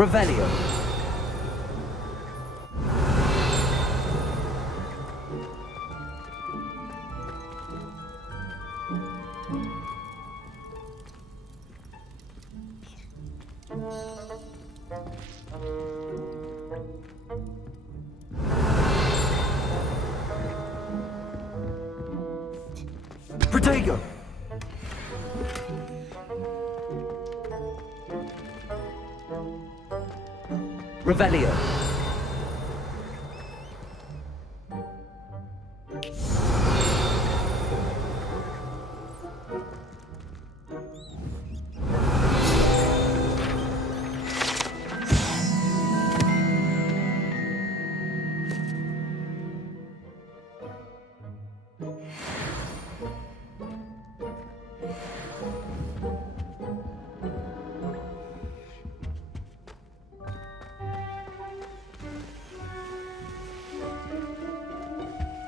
Revelio. Protego. Revelio.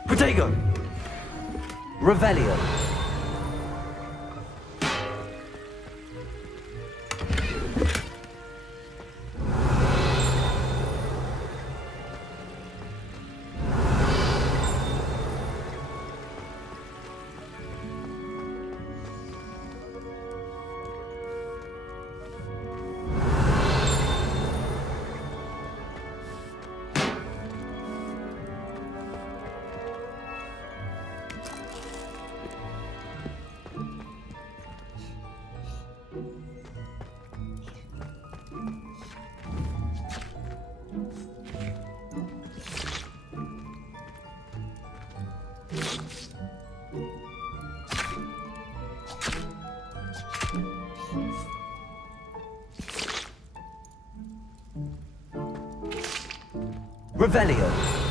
Protego. Revelio. Revelio.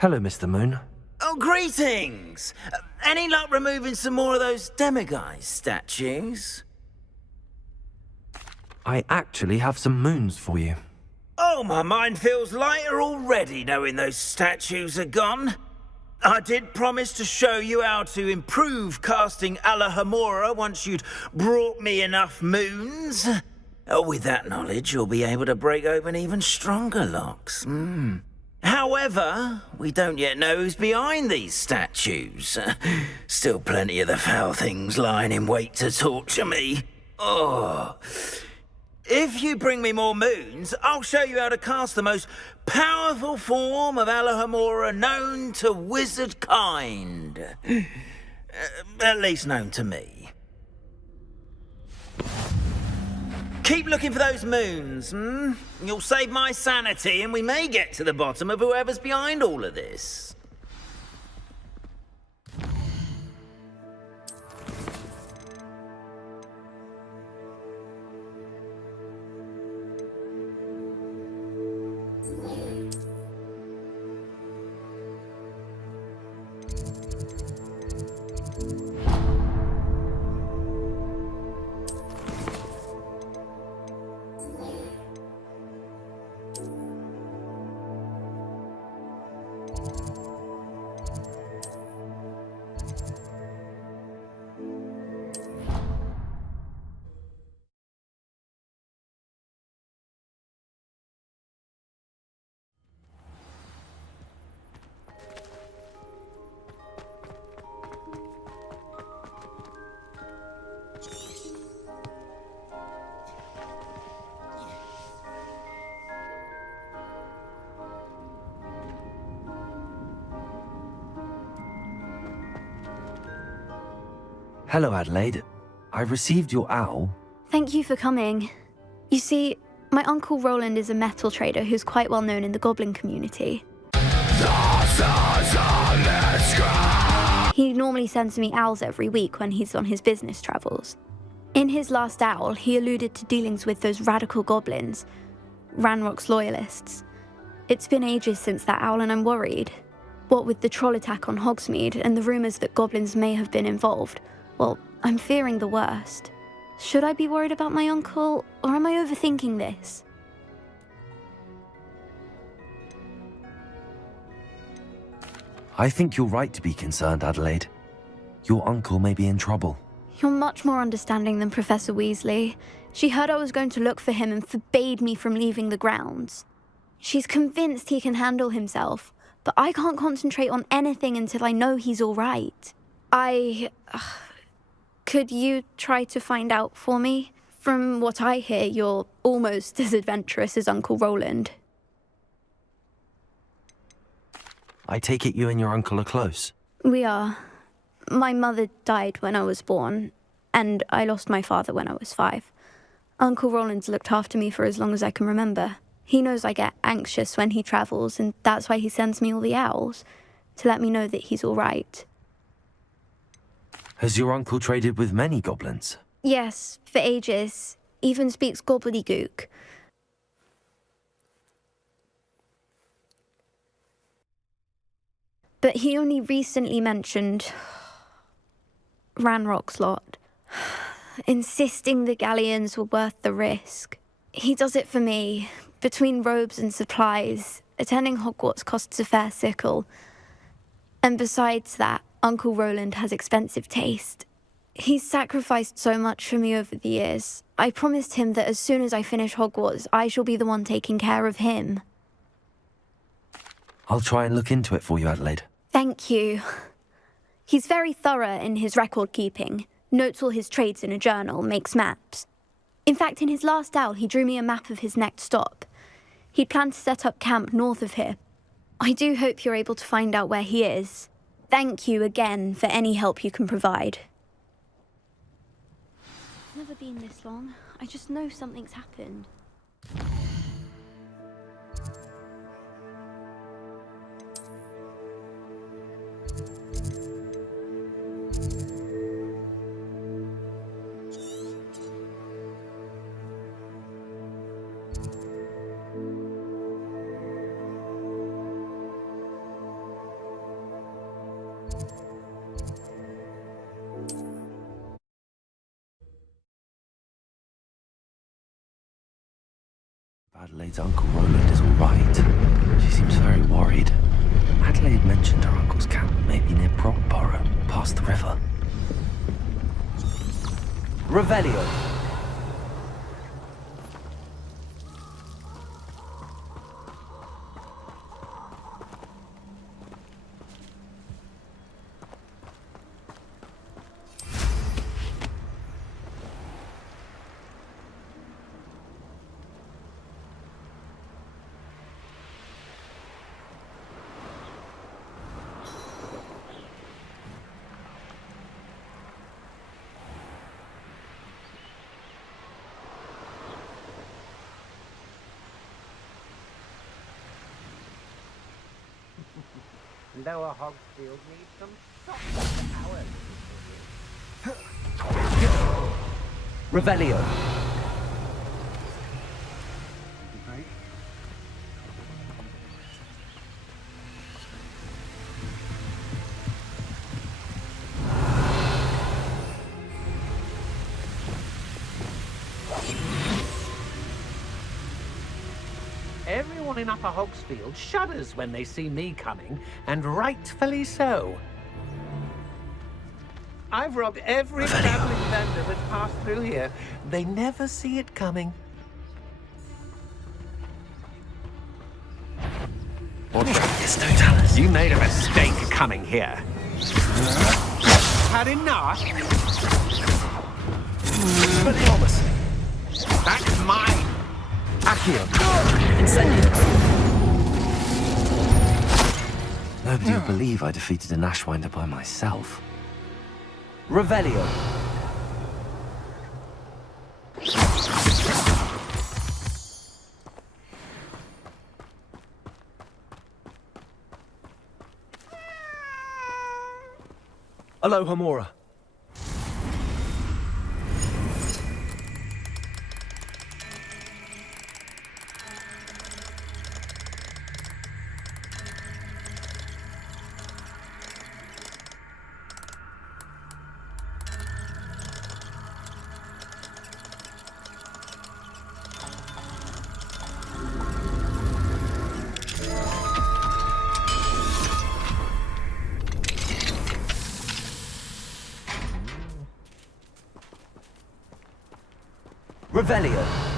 Hello, Mr. Moon. Oh, greetings! Any luck removing some more of those demiguise statues? I actually have some moons for you. Oh, my mind feels lighter already knowing those statues are gone. I did promise to show you how to improve casting Alohomora once you'd brought me enough moons. With that knowledge, you'll be able to break open even stronger locks. However, we don't yet know who's behind these statues. Still plenty of the foul things lying in wait to torture me. Oh. If you bring me more moons, I'll show you how to cast the most powerful form of Alohomora known to wizard kind. At least known to me. Keep looking for those moons, You'll save my sanity and we may get to the bottom of whoever's behind all of this. Hello, Adelaide. I received your owl. Thank you for coming. You see, my Uncle Roland is a metal trader who's quite well known in the Goblin community. He normally sends me owls every week when he's on his business travels. In his last owl, he alluded to dealings with those radical goblins, Ranrock's loyalists. It's been ages since that owl and I'm worried. What with the troll attack on Hogsmeade and the rumours that goblins may have been involved, well, I'm fearing the worst. Should I be worried about my uncle, or am I overthinking this? I think you're right to be concerned, Adelaide. Your uncle may be in trouble. You're much more understanding than Professor Weasley. She heard I was going to look for him and forbade me from leaving the grounds. She's convinced he can handle himself, but I can't concentrate on anything until I know he's all right. Could you try to find out for me? From what I hear, you're almost as adventurous as Uncle Roland. I take it you and your uncle are close. We are. My mother died when I was born, and I lost my father when I was 5. Uncle Roland's looked after me for as long as I can remember. He knows I get anxious when he travels, and that's why he sends me all the owls, to let me know that he's all right. Has your uncle traded with many goblins? Yes, for ages. Even speaks gobbledygook. But he only recently mentioned Ranrock's lot, insisting the galleons were worth the risk. He does it for me. Between robes and supplies, attending Hogwarts costs a fair sickle. And besides that, Uncle Roland has expensive taste. He's sacrificed so much for me over the years. I promised him that as soon as I finish Hogwarts, I shall be the one taking care of him. I'll try and look into it for you, Adelaide. Thank you. He's very thorough in his record keeping, notes all his trades in a journal, makes maps. In fact, in his last owl, he drew me a map of his next stop. He'd planned to set up camp north of here. I do hope you're able to find out where he is. Thank you again for any help you can provide. It's never been this long. I just know something's happened. Adelaide's Uncle Roland is all right. She seems very worried. Adelaide mentioned her uncle's camp may be near Brockborough, past the river. Revelio. Lower Hogsfield needs some socks hours. Revelio. Everyone in Upper Hogsfield shudders when they see me coming, and rightfully so. I've robbed every traveling vendor that's passed through here. They never see it coming. You made a mistake coming here. Had enough? That's mine! Accio. Incendio. Nobody will believe I defeated an Ashwinder by myself. Revelio. Alohomora. Revelio.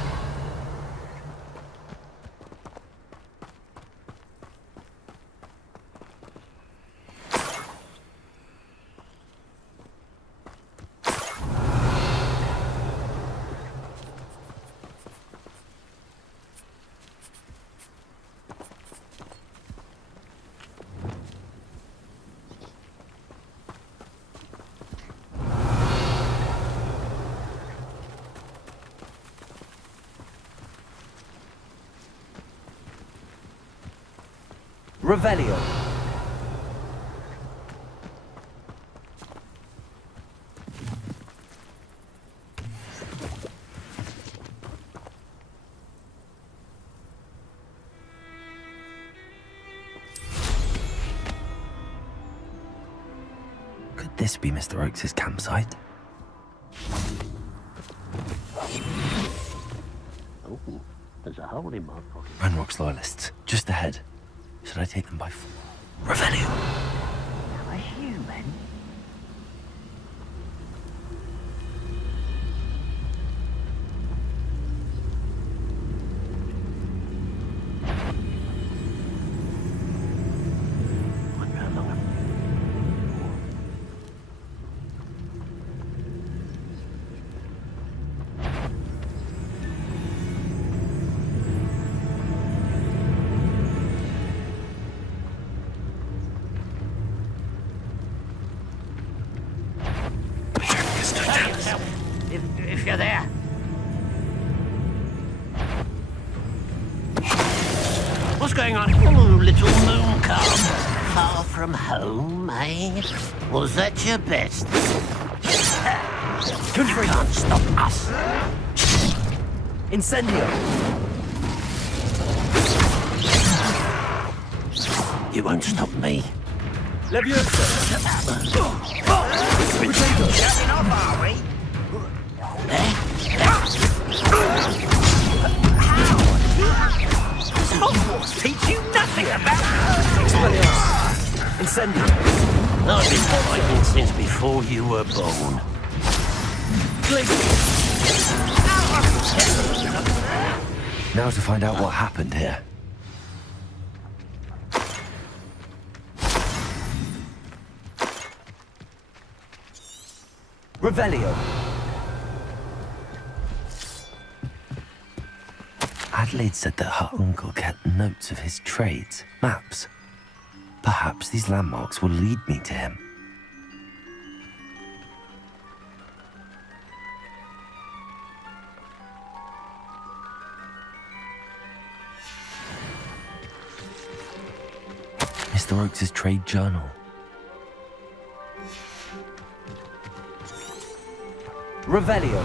Revelio. Could this be Mr. Oakes' campsite? Oh, there's a hole in my pocket. Ranrock's loyalists, just ahead. Should I take them by force? Revelio. A human? Wonder how long if you're there. What's going on? Oh, little moon calf. Far from home, eh? Was that your best? You can't stop us. Incendio. You won't stop me. Leviosa. Getting off, are we? Eh? Incendio! I've been fighting since before you were born. Now to find out what happened here. Revelio. Adelaide said that her uncle kept notes of his trades, maps. Perhaps these landmarks will lead me to him. Mr. Oakes' trade journal. Revelio.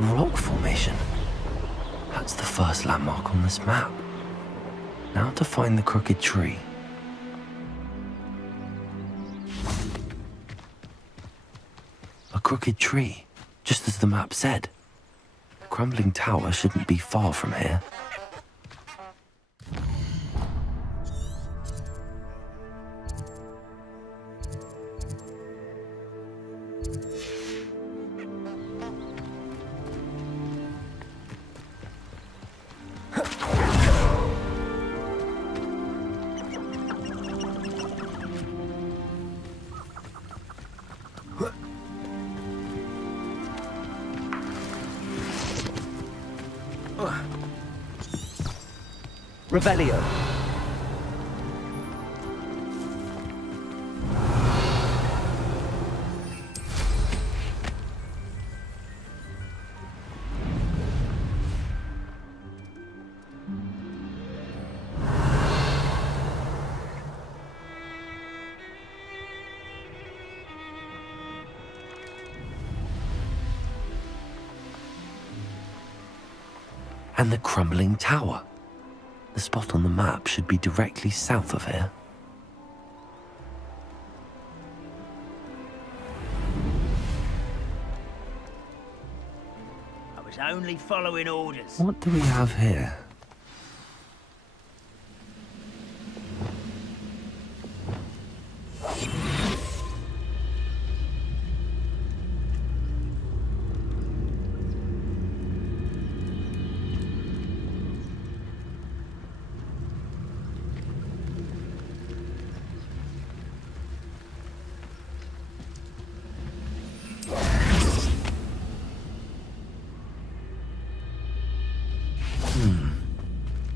A rock formation. That's the first landmark on this map. Now to find the crooked tree. A crooked tree, just as the map said. The crumbling tower shouldn't be far from here. Revelio. And the crumbling tower. The spot on the map should be directly south of here. I was only following orders. What do we have here?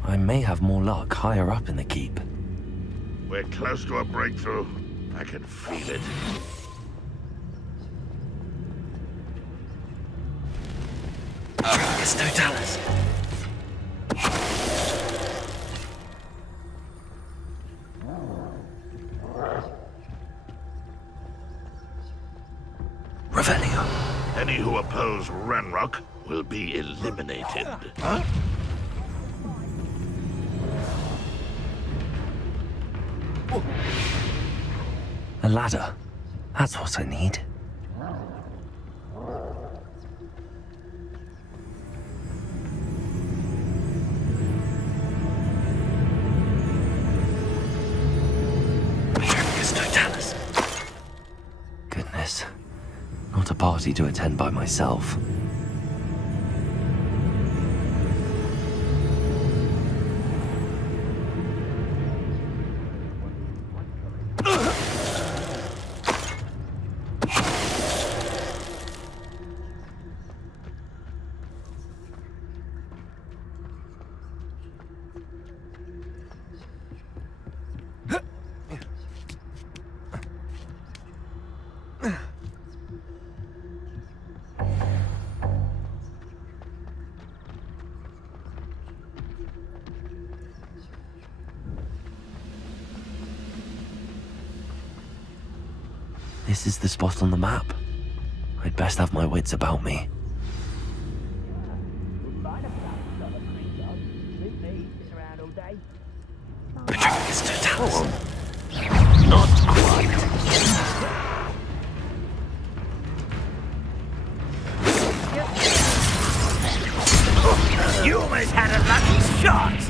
I may have more luck higher up in the keep. We're close to a breakthrough. I can feel it. It's Totalis. Revelio. Any who oppose Ranrock will be eliminated. Huh? A ladder. That's what I need. Totalis. Goodness. Not a party to attend by myself. This is the spot on the map. I'd best have my wits about me. Petrificus totalis. Not quite. You almost had a lucky shot!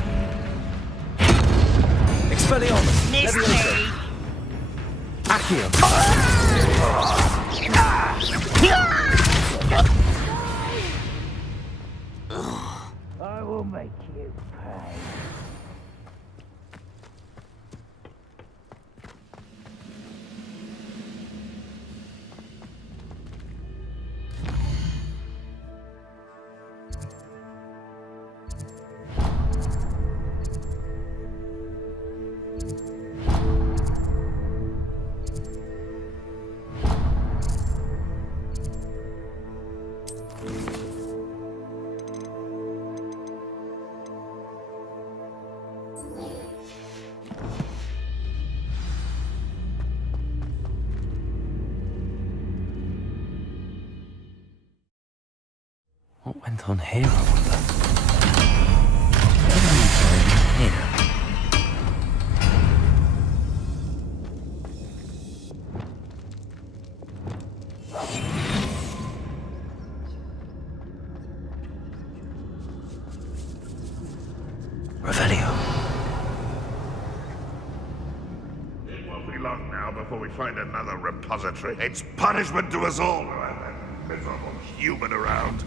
Expelliarmus. Missed me! Accio. I will make you pay. What went on here, I wonder? What are you doing here? Revelio. It won't be long now before we find another repository. It's punishment to us all to have that miserable human around.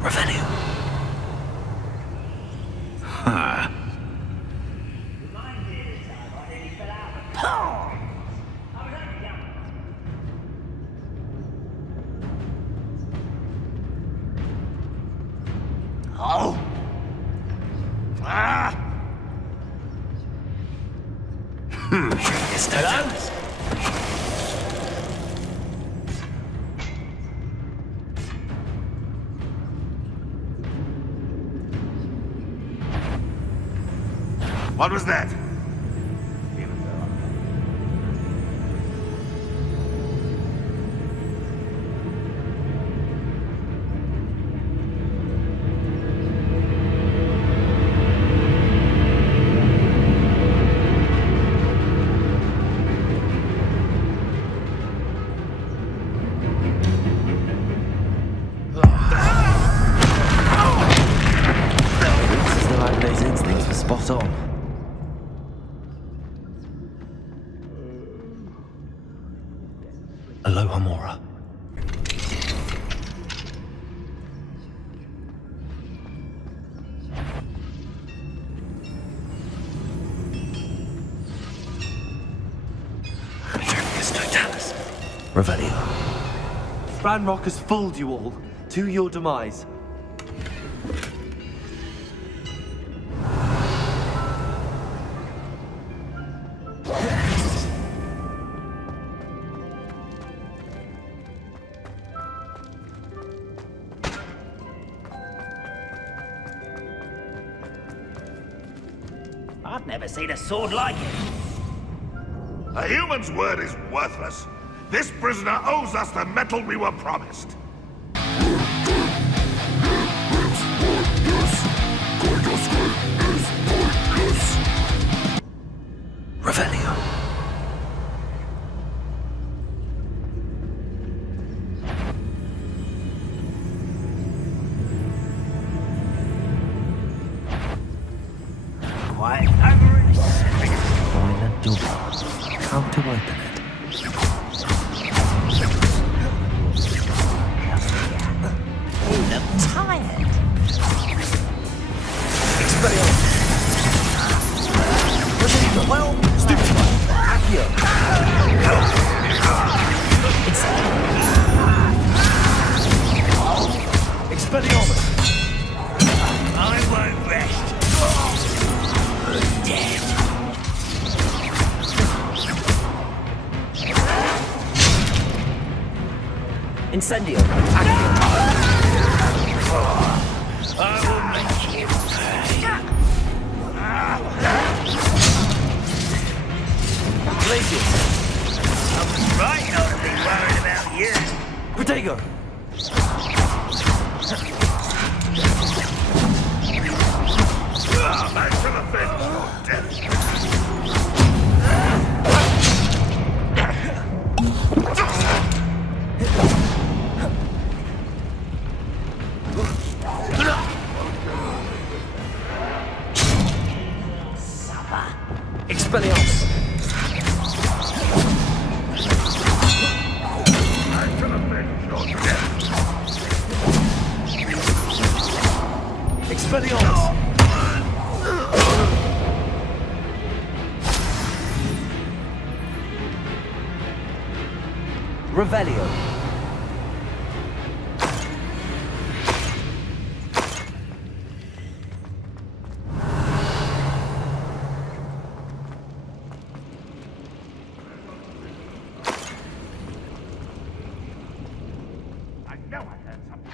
Revelio. Oh. Petrificus totalis. What was that? Looks as though Adela's instincts were spot on. Aloha Mora. Petrificus totalis. Revelio. Ranrock has fooled you all to your demise. I've never seen a sword like it. A human's word is worthless. This prisoner owes us the metal we were promised. Revelio. Quiet over it. Find a door. How to open it? You look tired. Well, Stupid one. Accio. Expelliarmus. I won't rest. Dead. Incendio. Accio. I will make you pay. Glacius. Right, not to be worried about you. Protego. Back to the fence, your death. Expelliarmus. Back to the fence, your death. Expelliarmus. Revelio. I know I heard something.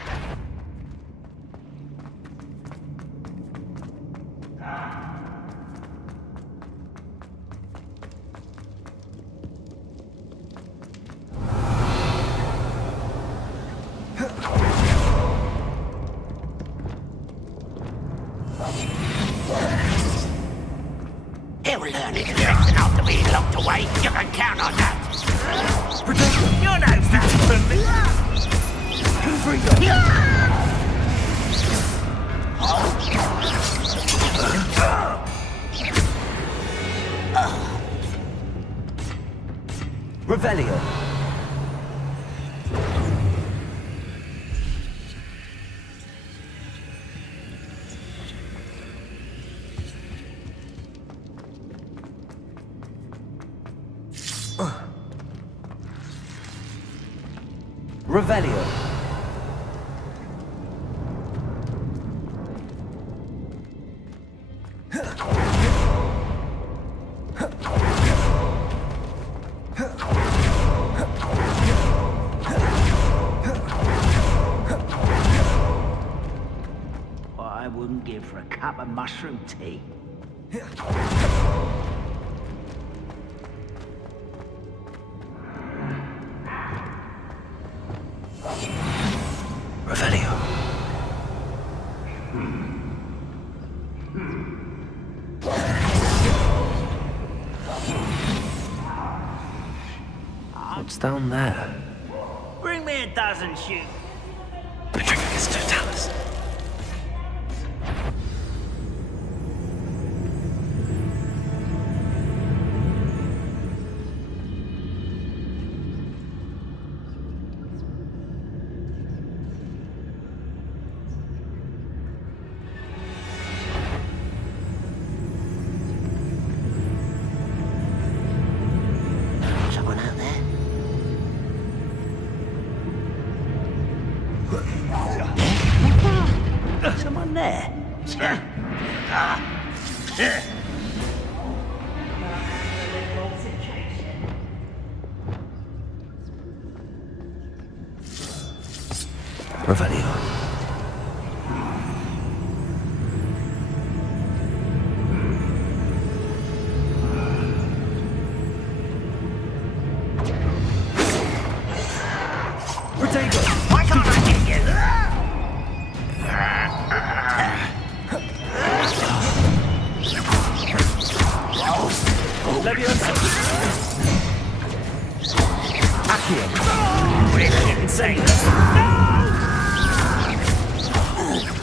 He'll learn his lesson after being locked away. You can count on that. Your name's not from me. Revelio. Revelio. What I wouldn't give for a cup of mushroom tea. Revelio. What's down there? Bring me a dozen shoes. Petrificus totalis. Someone out there? Someone there. Revelio. Protego. Why can't I get you? Leviosa. Accio. Really insane.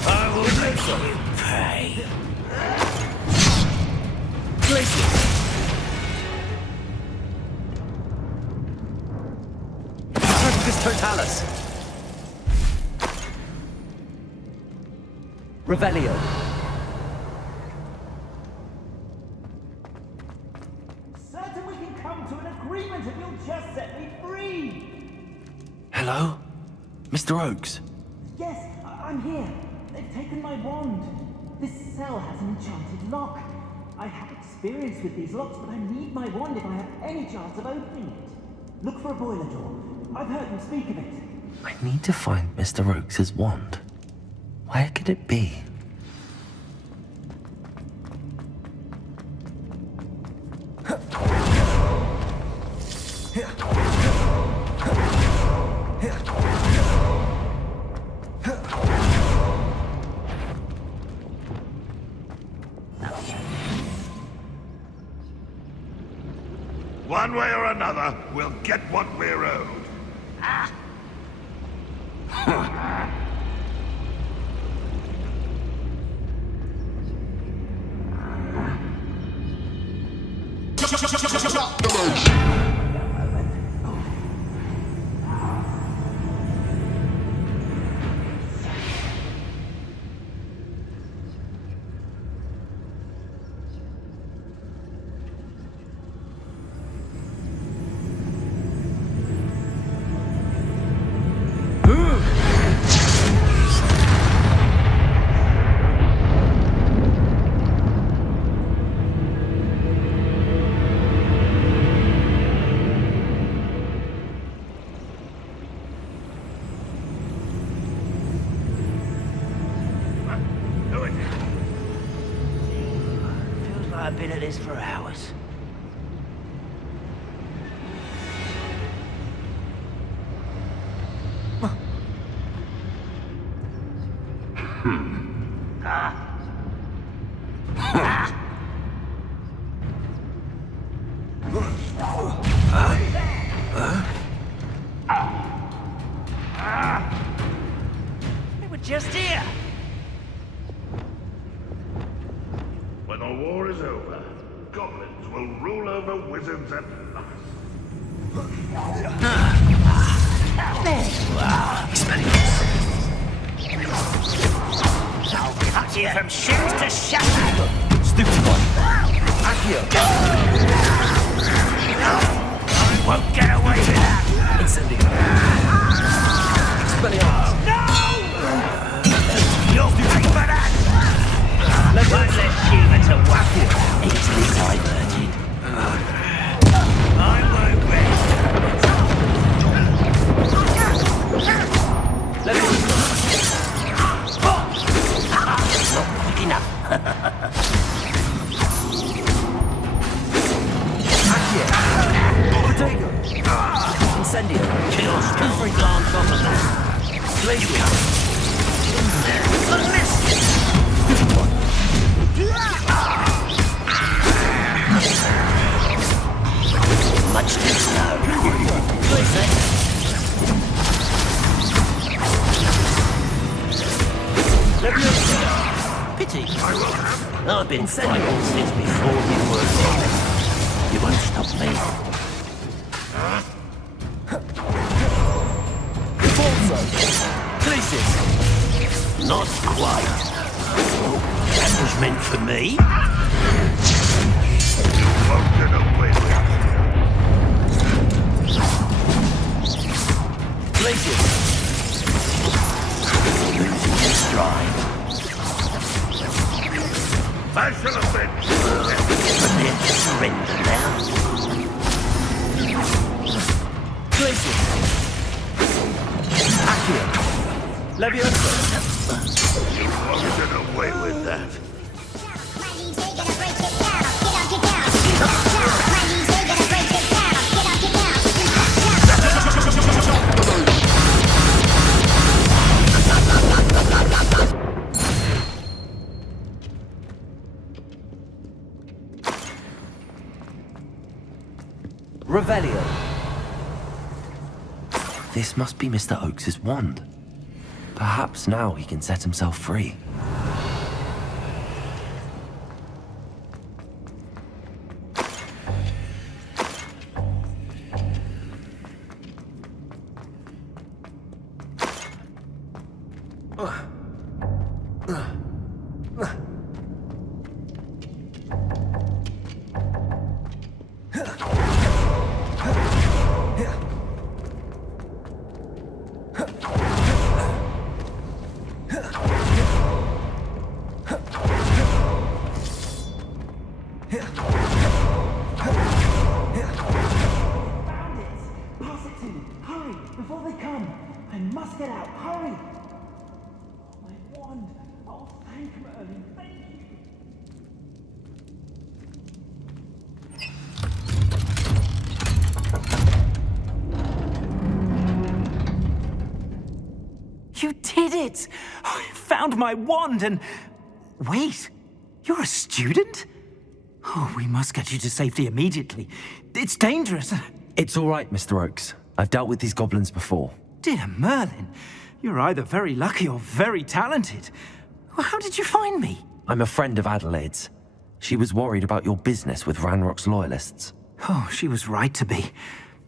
I will make you pay. Glacius. Petrificus totalis. Revelio. Certain we can come to an agreement if you'll just set me free! Hello? Mr. Oakes? Yes, I'm here. They've taken my wand. This cell has an enchanted lock. I have experience with these locks, but I need my wand if I have any chance of opening it. Look for a boiler door. I've heard them speak of it. I need to find Mr. Oakes' wand. Where could it be? One way or another, we'll get what we're owed. I've been at this for hours. They were just here. When the war is over, goblins will rule over wizards and knights. I'll cut you from shoes to shadow. Stupid one. Accio. Won't get away with that. Incendio. Expelliarmus. You'll pay for that. One less human to whack you. Easily diverted. I won't rest. Not quick enough. Accio. Protego. Incendio. Kills every glance off of that. Glacier. Stupid one. Much too slow. Leviosa. Pity. I've been fighting since before you were born. You won't stop me. Forza. Glacier. Not quite. That was meant for me. Won't get away with it. Glacier. Losing your stride. I shall have been. Prepare to surrender now. Glacier. Accio. Leviosa. Won't get away with that. Revelio. This must be Mr. Oakes' wand. Perhaps now he can set himself free. I must get out. Hurry! Oh, my wand. Oh, thank Merlin. Thank you. You did it! I found my wand and... Wait, you're a student? Oh, we must get you to safety immediately. It's dangerous. It's all right, Mr. Oakes. I've dealt with these goblins before. Dear Merlin, you're either very lucky or very talented. Well, how did you find me? I'm a friend of Adelaide's. She was worried about your business with Ranrock's loyalists. Oh, she was right to be.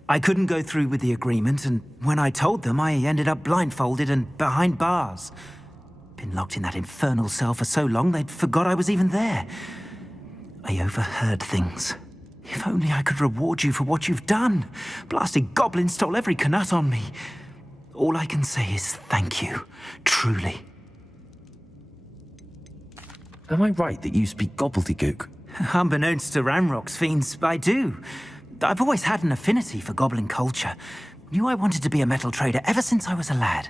I couldn't go through with the agreement, and when I told them, I ended up blindfolded and behind bars. Been locked in that infernal cell for so long, they'd forgot I was even there. I overheard things. If only I could reward you for what you've done. Blasted Goblin stole every Knut on me. All I can say is thank you, truly. Am I right that you speak gobbledygook? Unbeknownst to Ranrock's fiends, I do. I've always had an affinity for Goblin culture. Knew I wanted to be a metal trader ever since I was a lad.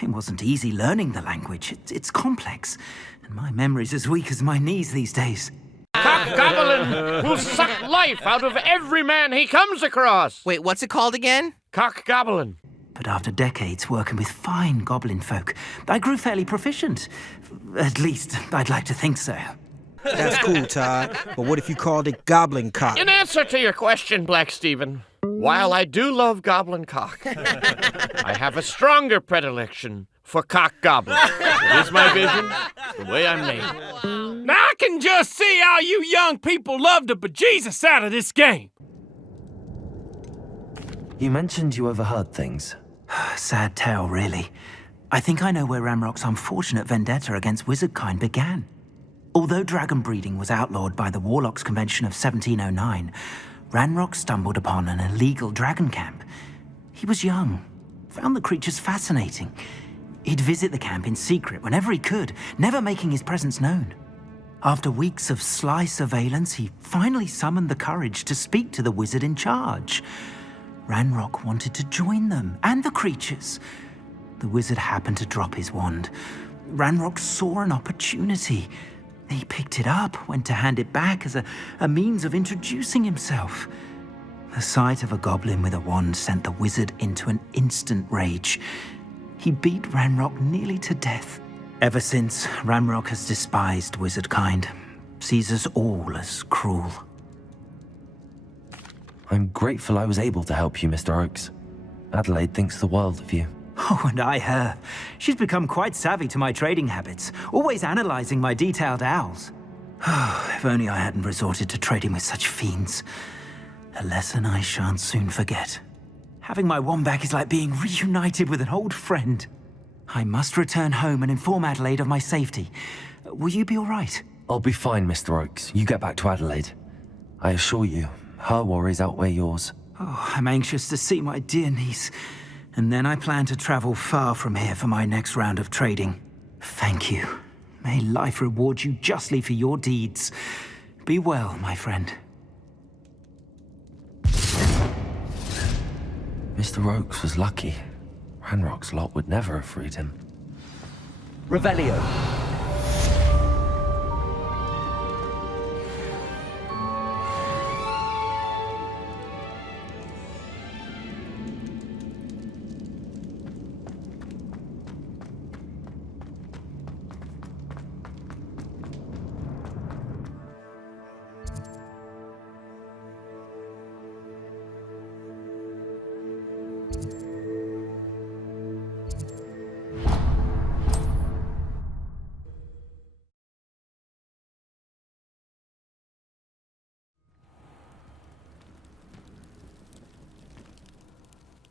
It wasn't easy learning the language. It's complex, and my memory's as weak as my knees these days. Goblin will suck life out of every man he comes across. Wait, what's it called again? Goblin. But after decades working with fine Goblin folk, I grew fairly proficient. At least, I'd like to think so. That's cool, Todd. But what if you called it Goblin Cock? In answer to your question, Black Stephen, while I do love Goblin cock, I have a stronger predilection for cock goblin. It is my vision, the way I'm made. Now I can just see how you young people love the bejesus out of this game. You mentioned you overheard things. Sad tale, really. I think I know where Ranrock's unfortunate vendetta against wizardkind began. Although dragon breeding was outlawed by the Warlocks Convention of 1709, Ranrock stumbled upon an illegal dragon camp. He was young, found the creatures fascinating. He'd visit the camp in secret whenever he could, never making his presence known. After weeks of sly surveillance, he finally summoned the courage to speak to the wizard in charge. Ranrock wanted to join them, and the creatures. The wizard happened to drop his wand. Ranrock saw an opportunity. He picked it up, went to hand it back as a means of introducing himself. The sight of a goblin with a wand sent the wizard into an instant rage. He beat Ranrock nearly to death. Ever since, Ranrock has despised wizardkind, sees us all as cruel. I'm grateful I was able to help you, Mr. Oakes. Adelaide thinks the world of you. Oh, and I her. She's become quite savvy to my trading habits, always analyzing my detailed owls. If only I hadn't resorted to trading with such fiends. A lesson I shan't soon forget. Having my wand back is like being reunited with an old friend. I must return home and inform Adelaide of my safety. Will you be all right? I'll be fine, Mr. Oakes. You get back to Adelaide. I assure you, her worries outweigh yours. Oh, I'm anxious to see my dear niece. And then I plan to travel far from here for my next round of trading. Thank you. May life reward you justly for your deeds. Be well, my friend. Mr. Oakes was lucky. Ranrock's lot would never have freed him. Revelio.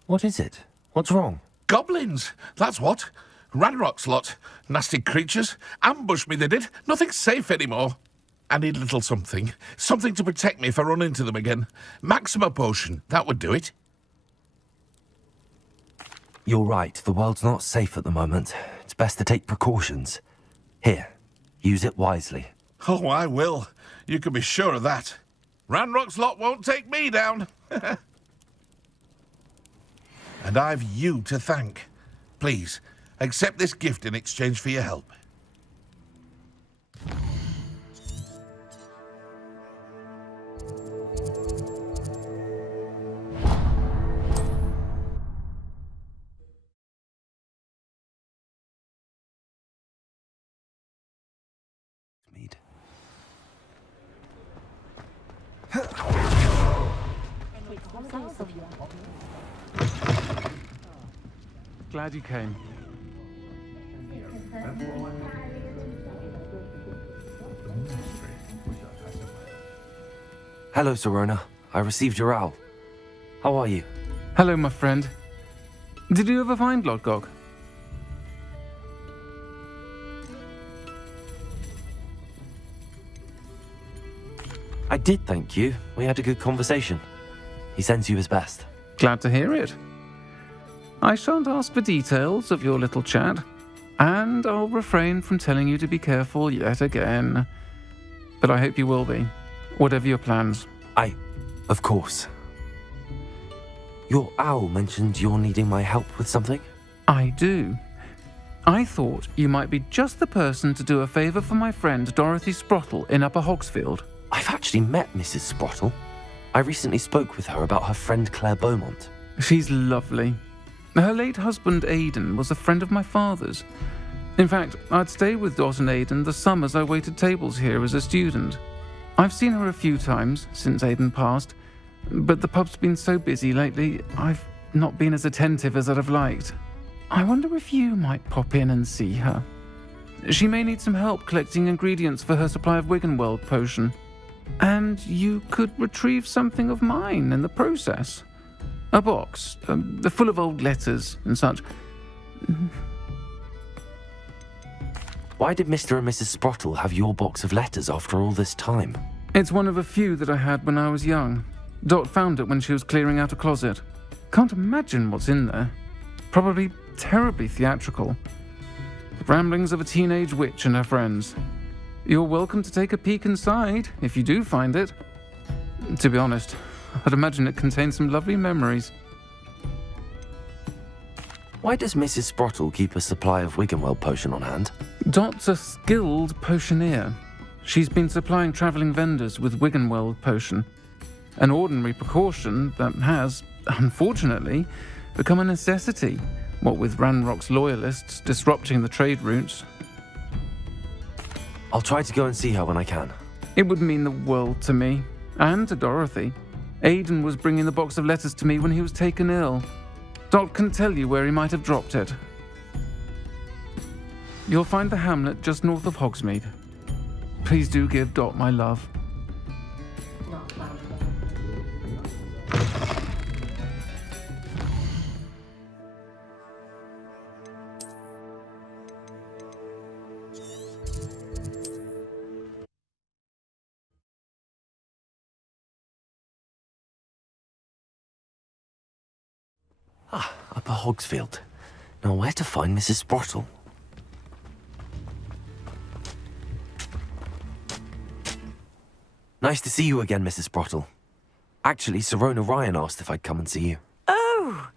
What is it? What's wrong? Goblins, that's what. Ranrock's lot. Nasty creatures. Ambushed me, they did. Nothing's safe anymore. I need a little something. Something to protect me if I run into them again. Maxima potion, that would do it. You're right, the world's not safe at the moment. It's best to take precautions. Here, use it wisely. Oh, I will. You can be sure of that. Ranrock's lot won't take me down. And I've you to thank. Please, accept this gift in exchange for your help. Mead. Glad you came. Hello, Serona. I received your owl. How are you? Hello, my friend. Did you ever find Lodgok? I did, thank you. We had a good conversation. He sends you his best. Glad to hear it. I shan't ask for details of your little chat, and I'll refrain from telling you to be careful yet again. But I hope you will be, whatever your plans. Of course. Your owl mentioned you're needing my help with something? I do. I thought you might be just the person to do a favour for my friend Dorothy Sprottle in Upper Hogsfield. I've actually met Mrs. Sprottle. I recently spoke with her about her friend Claire Beaumont. She's lovely. Her late husband Aidan was a friend of my father's. In fact, I'd stay with Dot and Aidan the summers I waited tables here as a student. I've seen her a few times since Aidan passed, but the pub's been so busy lately, I've not been as attentive as I'd have liked. I wonder if you might pop in and see her. She may need some help collecting ingredients for her supply of Wiggenweld potion. And you could retrieve something of mine in the process. A box, full of old letters and such. Why did Mr. and Mrs. Sprottle have your box of letters after all this time? It's one of a few that I had when I was young. Dot found it when she was clearing out a closet. Can't imagine what's in there. Probably terribly theatrical. The ramblings of a teenage witch and her friends. You're welcome to take a peek inside, if you do find it. To be honest, I'd imagine it contains some lovely memories. Why does Mrs. Sprottle keep a supply of Wiggenweld potion on hand? Dot's a skilled potioneer. She's been supplying travelling vendors with Wiggenweld potion. An ordinary precaution that has, unfortunately, become a necessity, what with Ranrock's loyalists disrupting the trade routes. I'll try to go and see her when I can. It would mean the world to me, and to Dorothy. Aidan was bringing the box of letters to me when he was taken ill. Dot can tell you where he might have dropped it. You'll find the hamlet just north of Hogsmeade. Please do give Dot my love. Upper Hogsfield. Now where to find Mrs. Sprottle? Nice to see you again, Mrs. Sprottle. Actually, Serona Ryan asked if I'd come and see you. Oh,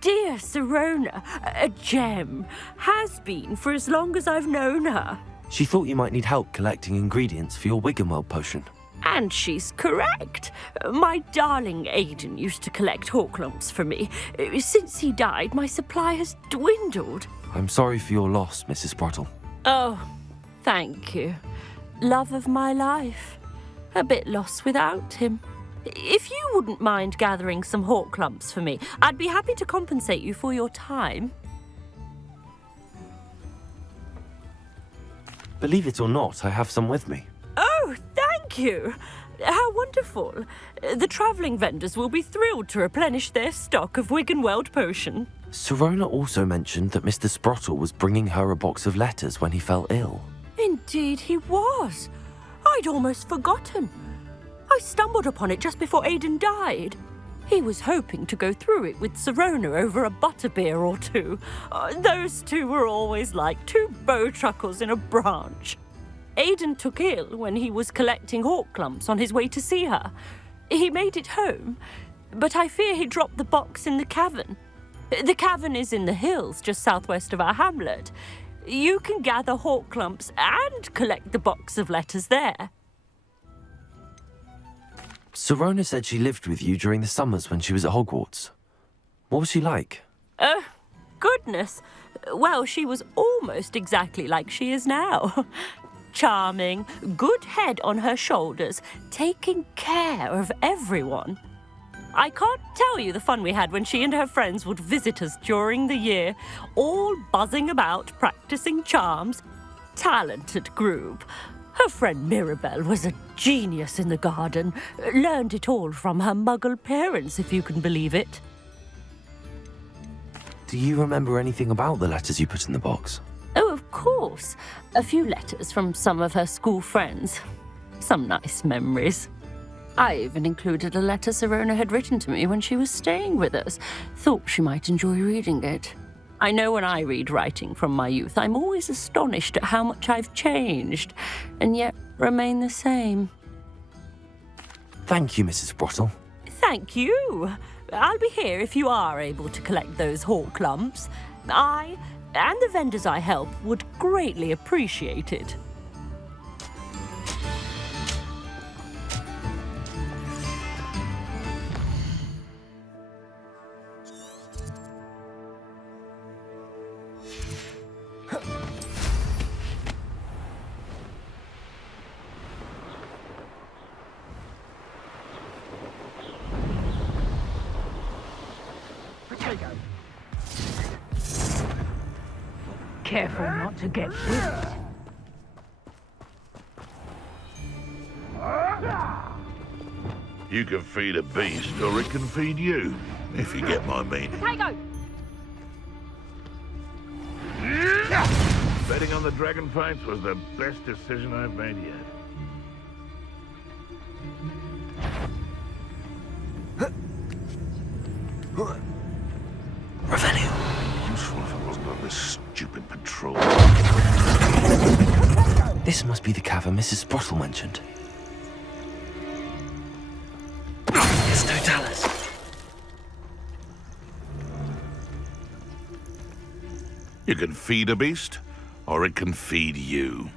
dear Serona, a gem. Has been for as long as I've known her. She thought you might need help collecting ingredients for your Wiggenweld potion. And she's correct. My darling Aidan used to collect hawklumps for me. Since he died, my supply has dwindled. I'm sorry for your loss, Mrs. Sprottle. Oh, thank you. Love of my life. A bit lost without him. If you wouldn't mind gathering some hawklumps for me, I'd be happy to compensate you for your time. Believe it or not, I have some with me. Oh, thank you. How wonderful. The travelling vendors will be thrilled to replenish their stock of Wiggenweld potion. Serona also mentioned that Mr. Sprottle was bringing her a box of letters when he fell ill. Indeed he was. I'd almost forgotten. I stumbled upon it just before Aidan died. He was hoping to go through it with Serona over a butterbeer or two. Those two were always like two bowtruckles in a branch. Aidan took ill when he was collecting hawklumps on his way to see her. He made it home, but I fear he dropped the box in the cavern. The cavern is in the hills just southwest of our hamlet. You can gather hawk clumps and collect the box of letters there. Sirona said she lived with you during the summers when she was at Hogwarts. What was she like? Goodness. Well, she was almost exactly like she is now. Charming, good head on her shoulders, taking care of everyone. I can't tell you the fun we had when she and her friends would visit us during the year, all buzzing about, practicing charms. Talented group. Her friend Mirabelle was a genius in the garden. Learned it all from her muggle parents, if you can believe it. Do you remember anything about the letters you put in the box? Oh, of course. A few letters from some of her school friends. Some nice memories. I even included a letter Sirona had written to me when she was staying with us. Thought she might enjoy reading it. I know when I read writing from my youth, I'm always astonished at how much I've changed, and yet remain the same. Thank you, Mrs. Brottle. Thank you. I'll be here if you are able to collect those hawk clumps. I, and the vendors I help, would greatly appreciate it. Careful not to get bit. You can feed a beast, or it can feed you, if you get my meaning. Potato! Betting on the dragon fights was the best decision I've made yet. Useful if it wasn't on this stupid patrol. This must be the cavern Mrs. Brottle mentioned. It's no Dallas. You can feed a beast, or it can feed you.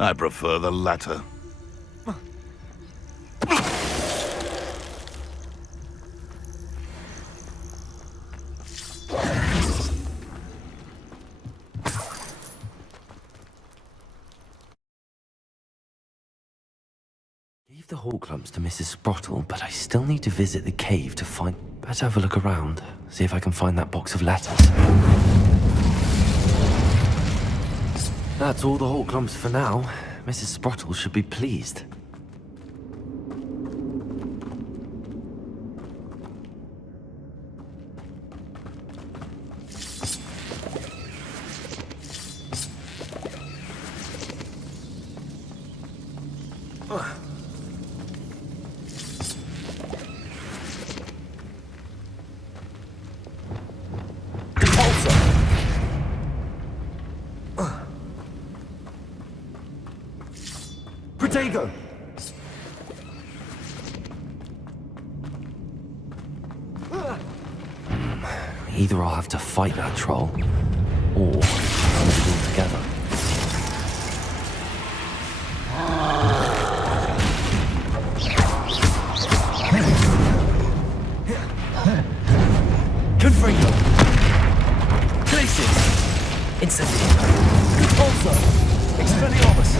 I prefer the latter. Gave the hawk clumps to Mrs. Brottle, but I still need to visit the cave to find... Better have a look around, see if I can find that box of letters. That's all the hawk clumps for now. Mrs. Brottle should be pleased. Protego! Either I'll have to fight that troll, or hold it all together. Confringo! Glacius! Incendio! Also! Expelliarmus!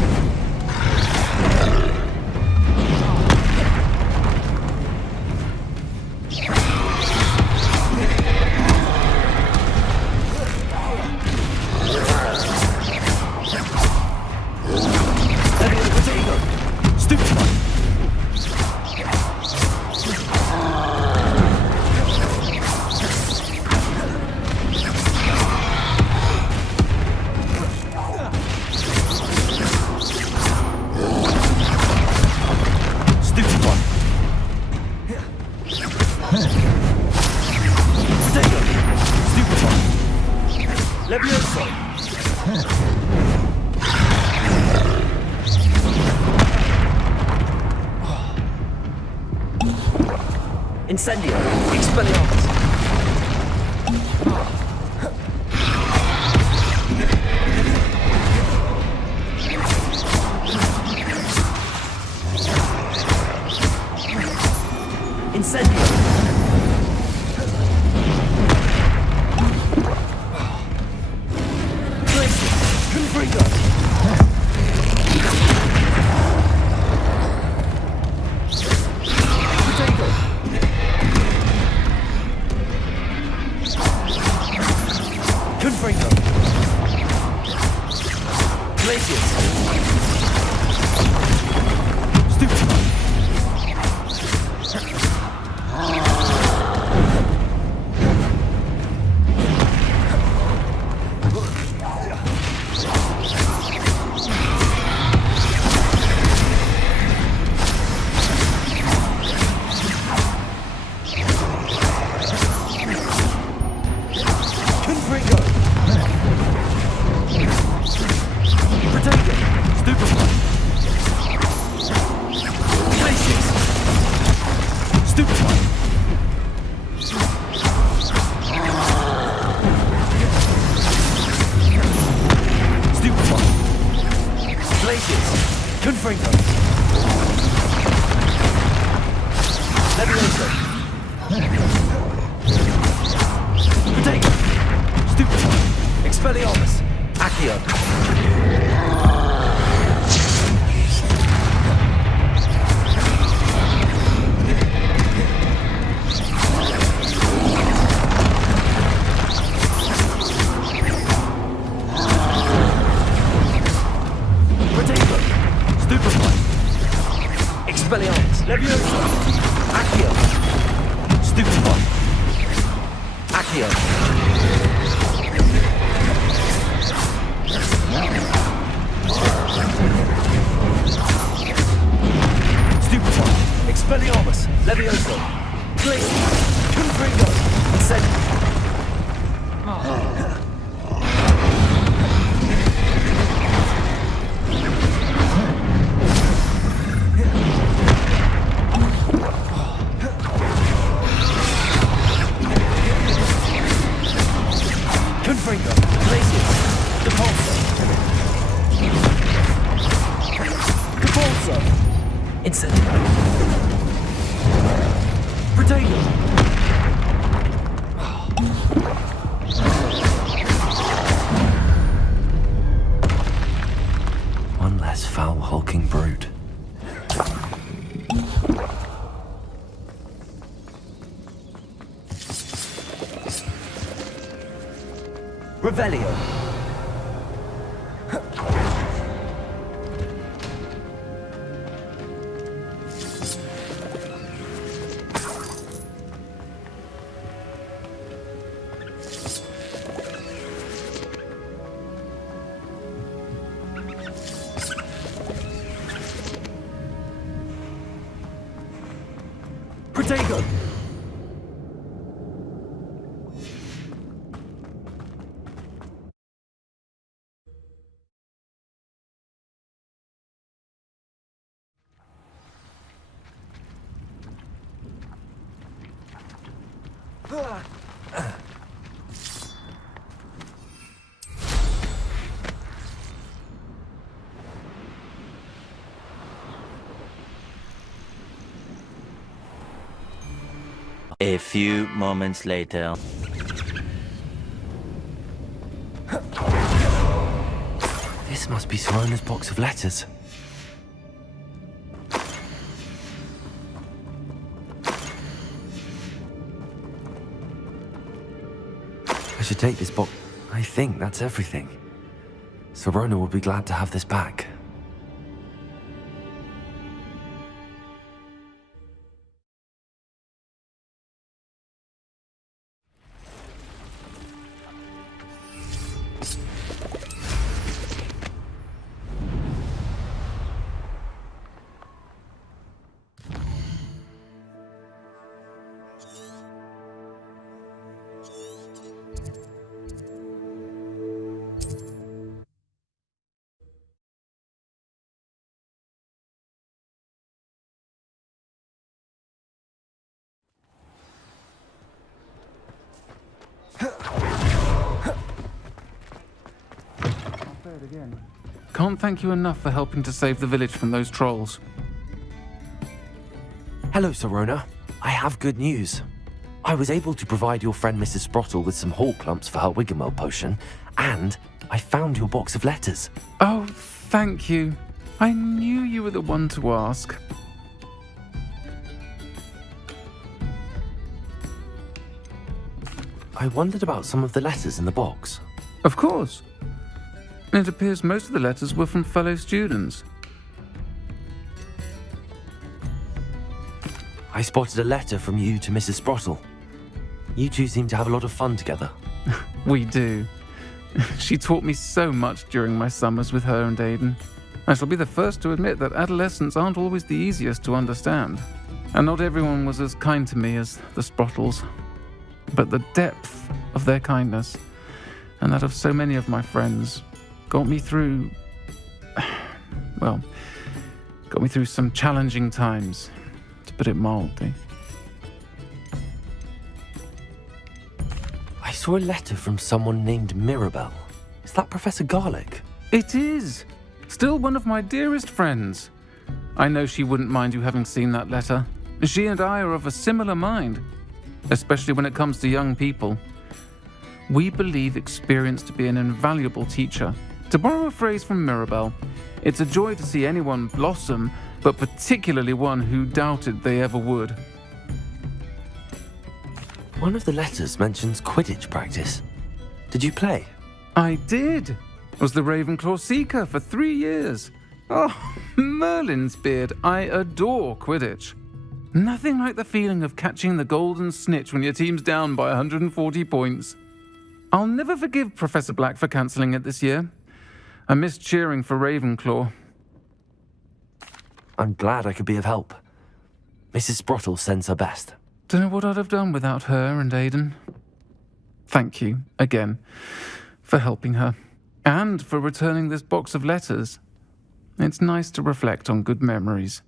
Leviosa! Incendio! Expelliarmus! Glaciers. Confringo. Leviosa. Potato. Stupefy. Expelliarmus. Accio. Expelliarmus. Leviosa. Accio. Stupefy. Accio. Stupefy. Expelliarmus. Leviosa. Glacier. Confringo. Incendio. Confringo. Glaciers. Depulso. Depulso. Incendio. Potato. One less foul, hulking brute. Revelio. Protego. A few moments later. This must be Sorona's box of letters. I should take this box. I think that's everything. Sirona will be glad to have this back. Can't thank you enough for helping to save the village from those trolls. Hello, Sirona. I have good news. I was able to provide your friend Mrs. Sprottle with some hall clumps for her Wiggenweld potion, and I found your box of letters. Oh, thank you. I knew you were the one to ask. I wondered about some of the letters in the box. Of course. It appears most of the letters were from fellow students. I spotted a letter from you to Mrs. Sprottle. You two seem to have a lot of fun together. We do. She taught me so much during my summers with her and Aiden. I shall be the first to admit that adolescents aren't always the easiest to understand. And not everyone was as kind to me as the Sprottles. But the depth of their kindness, and that of so many of my friends, got me through some challenging times, to put it mildly. I saw a letter from someone named Mirabelle. Is that Professor Garlick? It is! Still one of my dearest friends. I know she wouldn't mind you having seen that letter. She and I are of a similar mind, especially when it comes to young people. We believe experience to be an invaluable teacher. To borrow a phrase from Mirabelle, it's a joy to see anyone blossom, but particularly one who doubted they ever would. One of the letters mentions Quidditch practice. Did you play? I did. Was the Ravenclaw Seeker for 3 years. Oh, Merlin's beard, I adore Quidditch. Nothing like the feeling of catching the golden snitch when your team's down by 140 points. I'll never forgive Professor Black for cancelling it this year. I missed cheering for Ravenclaw. I'm glad I could be of help. Mrs. Sprottle sends her best. Don't know what I'd have done without her and Aidan. Thank you, again, for helping her. And for returning this box of letters. It's nice to reflect on good memories.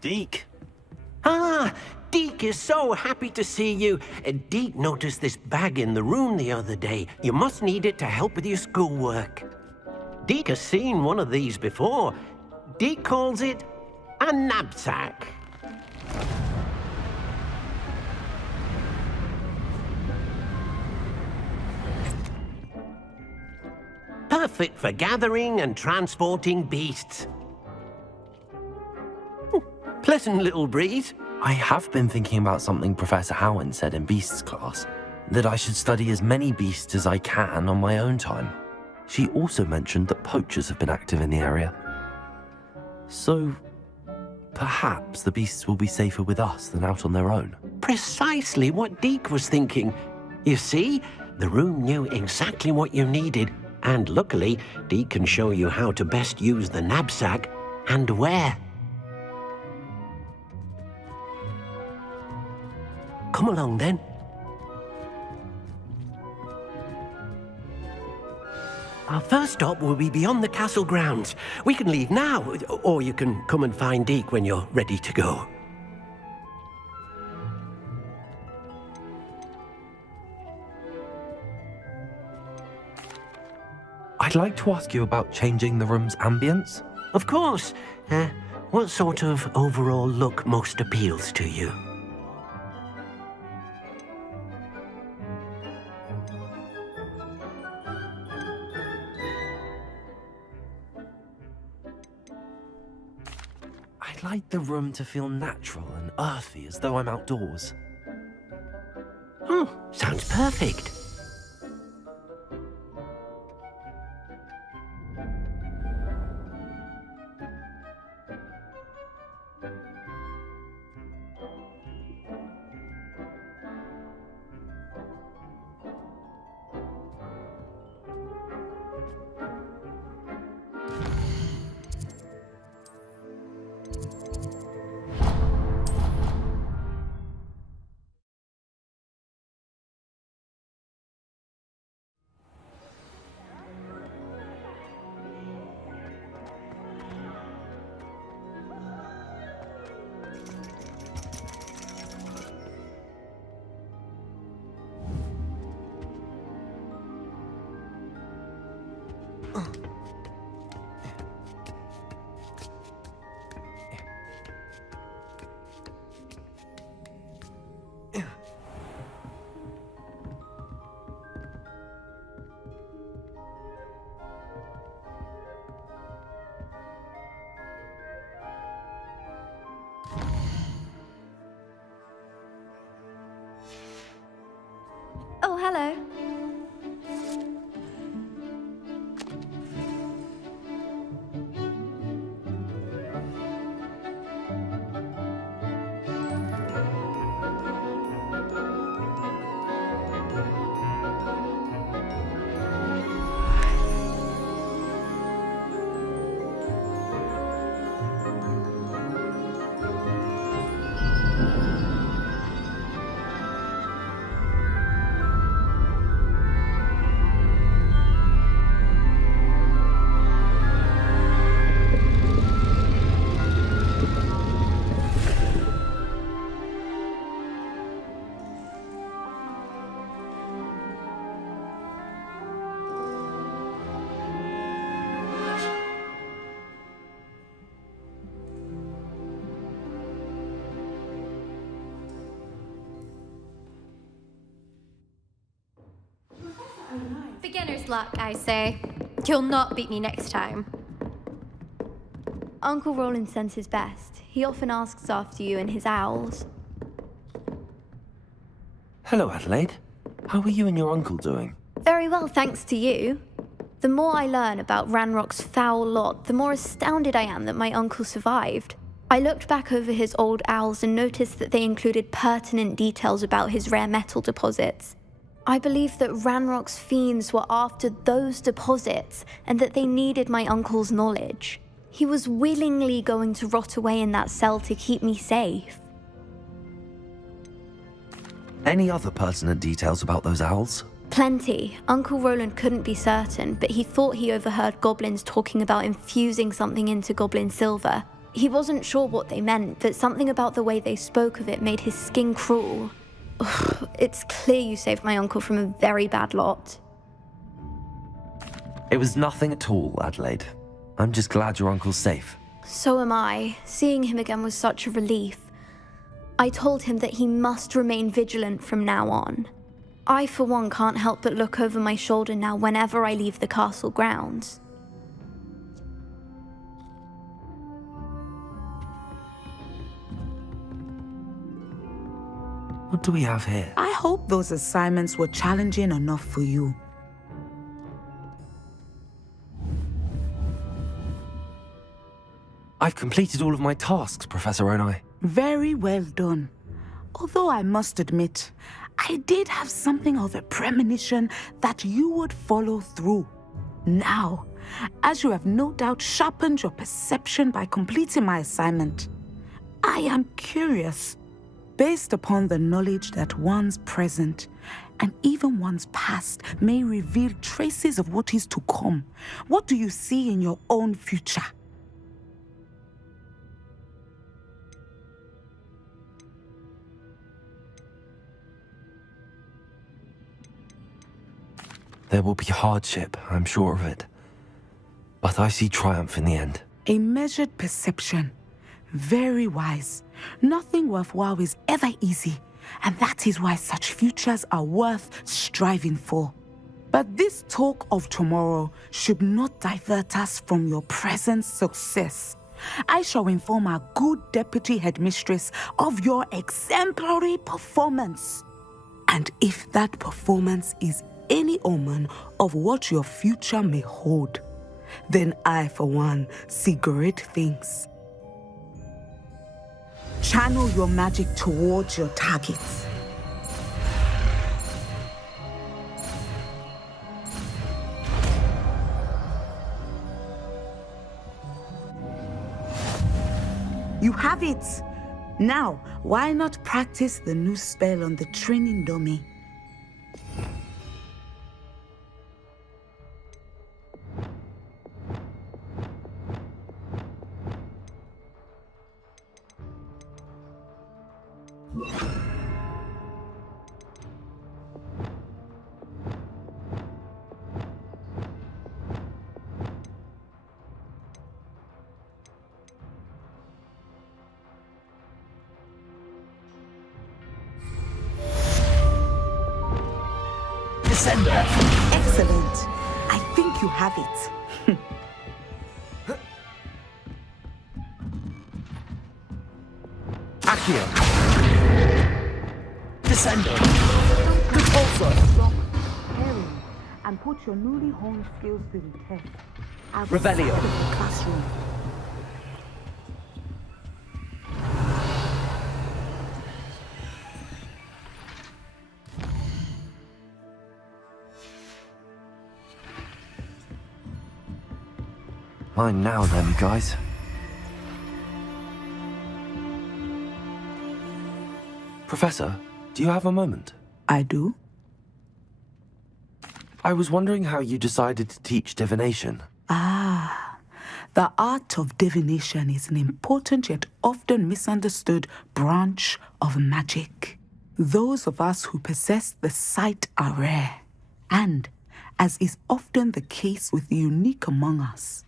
Deke! Ah, Deke is so happy to see you. Deke noticed this bag in the room the other day. You must need it to help with your schoolwork. Deke has seen one of these before. Deke calls it a knapsack. Perfect for gathering and transporting beasts. Pleasant little breeze. I have been thinking about something Professor Howard said in Beasts class, that I should study as many beasts as I can on my own time. She also mentioned that poachers have been active in the area. So, perhaps the beasts will be safer with us than out on their own. Precisely what Deke was thinking. You see, the room knew exactly what you needed, and luckily, Deke can show you how to best use the knapsack and where. Come along, then. Our first stop will be beyond the castle grounds. We can leave now, or you can come and find Deke when you're ready to go. I'd like to ask you about changing the room's ambience. Of course. What sort of overall look most appeals to you? I'd like the room to feel natural and earthy, as though I'm outdoors. Oh, sounds perfect. Oh, hello. Beginner's luck, I say. You'll not beat me next time. Uncle Roland sends his best. He often asks after you and his owls. Hello, Adelaide. How are you and your uncle doing? Very well, thanks to you. The more I learn about Ranrock's foul lot, the more astounded I am that my uncle survived. I looked back over his old owls and noticed that they included pertinent details about his rare metal deposits. I believe that Ranrock's fiends were after those deposits and that they needed my uncle's knowledge. He was willingly going to rot away in that cell to keep me safe. Any other pertinent details about those owls? Plenty. Uncle Roland couldn't be certain, but he thought he overheard goblins talking about infusing something into goblin silver. He wasn't sure what they meant, but something about the way they spoke of it made his skin crawl. Ugh, it's clear you saved my uncle from a very bad lot. It was nothing at all, Adelaide. I'm just glad your uncle's safe. So am I. Seeing him again was such a relief. I told him that he must remain vigilant from now on. I, for one, can't help but look over my shoulder now whenever I leave the castle grounds. What do we have here? I hope those assignments were challenging enough for you. I've completed all of my tasks, Professor Oney. Very well done. Although I must admit, I did have something of a premonition that you would follow through. Now, as you have no doubt sharpened your perception by completing my assignment, I am curious, based upon the knowledge that one's present and even one's past may reveal traces of what is to come. What do you see in your own future? There will be hardship, I'm sure of it. But I see triumph in the end. A measured perception. Very wise. Nothing worthwhile is ever easy, and that is why such futures are worth striving for. But this talk of tomorrow should not divert us from your present success. I shall inform our good deputy headmistress of your exemplary performance. And if that performance is any omen of what your future may hold, then I, for one, see great things. Channel your magic towards your targets. You have it! Now, why not practice the new spell on the training dummy? Descender. Excellent. I think you have it. Accio. Descender. Repulsor. And put your newly honed skills to the test. Revelio. The classroom. Mine now then, guys. Professor, do you have a moment? I do. I was wondering how you decided to teach divination. The art of divination is an important yet often misunderstood branch of magic. Those of us who possess the sight are rare, and, as is often the case with the unique among us,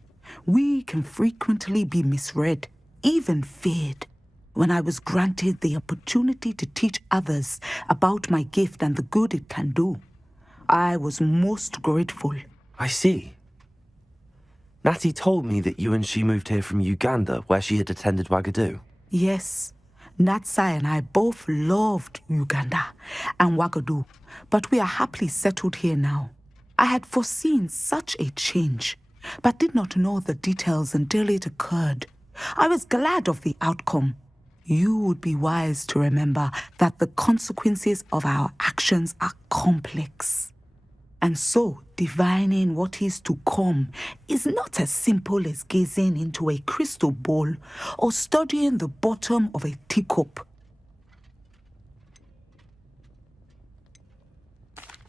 we can frequently be misread, even feared. When I was granted the opportunity to teach others about my gift and the good it can do, I was most grateful. I see. Natty told me that you and she moved here from Uganda, where she had attended Wagadu. Yes, Natsai and I both loved Uganda and Wagadu, but we are happily settled here now. I had foreseen such a change, but did not know the details until it occurred. I was glad of the outcome. You would be wise to remember that the consequences of our actions are complex. And so, divining what is to come is not as simple as gazing into a crystal ball or studying the bottom of a teacup.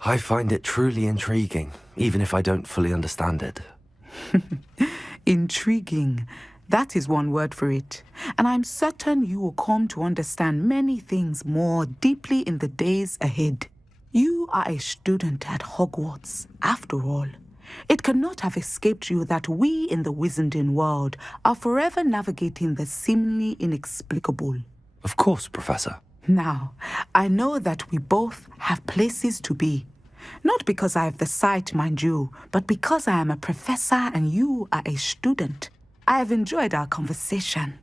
I find it truly intriguing, even if I don't fully understand it. Intriguing. That is one word for it. And I'm certain you will come to understand many things more deeply in the days ahead. You are a student at Hogwarts, after all. It cannot have escaped you that we in the Wizarding world are forever navigating the seemingly inexplicable. Of course, Professor. Now, I know that we both have places to be. Not because I have the sight, mind you, but because I am a professor and you are a student. I have enjoyed our conversation.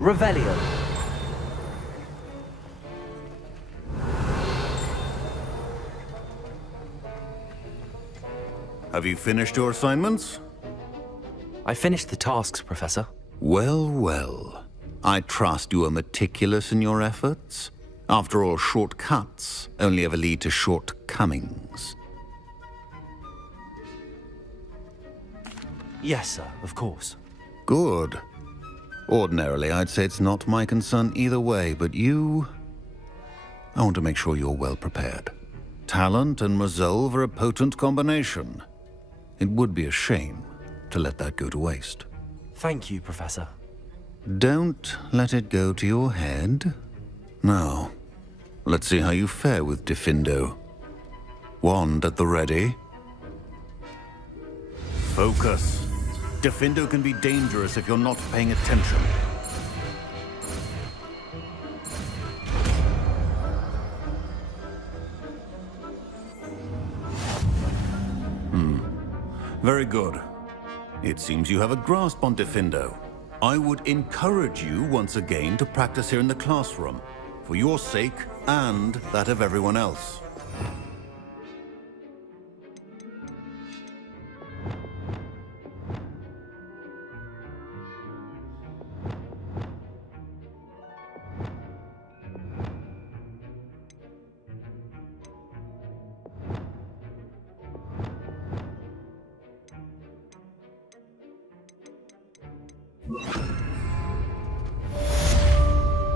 Revelio. Have you finished your assignments? I finished the tasks, Professor. Well, well. I trust you are meticulous in your efforts. After all, shortcuts only ever lead to shortcomings. Yes, sir, of course. Good. Ordinarily, I'd say it's not my concern either way, but you... I want to make sure you're well prepared. Talent and resolve are a potent combination. It would be a shame to let that go to waste. Thank you, Professor. Don't let it go to your head. Now, let's see how you fare with Diffindo. Wand at the ready. Focus. Diffindo can be dangerous if you're not paying attention. Very good. It seems you have a grasp on Diffindo. I would encourage you once again to practice here in the classroom, for your sake and that of everyone else.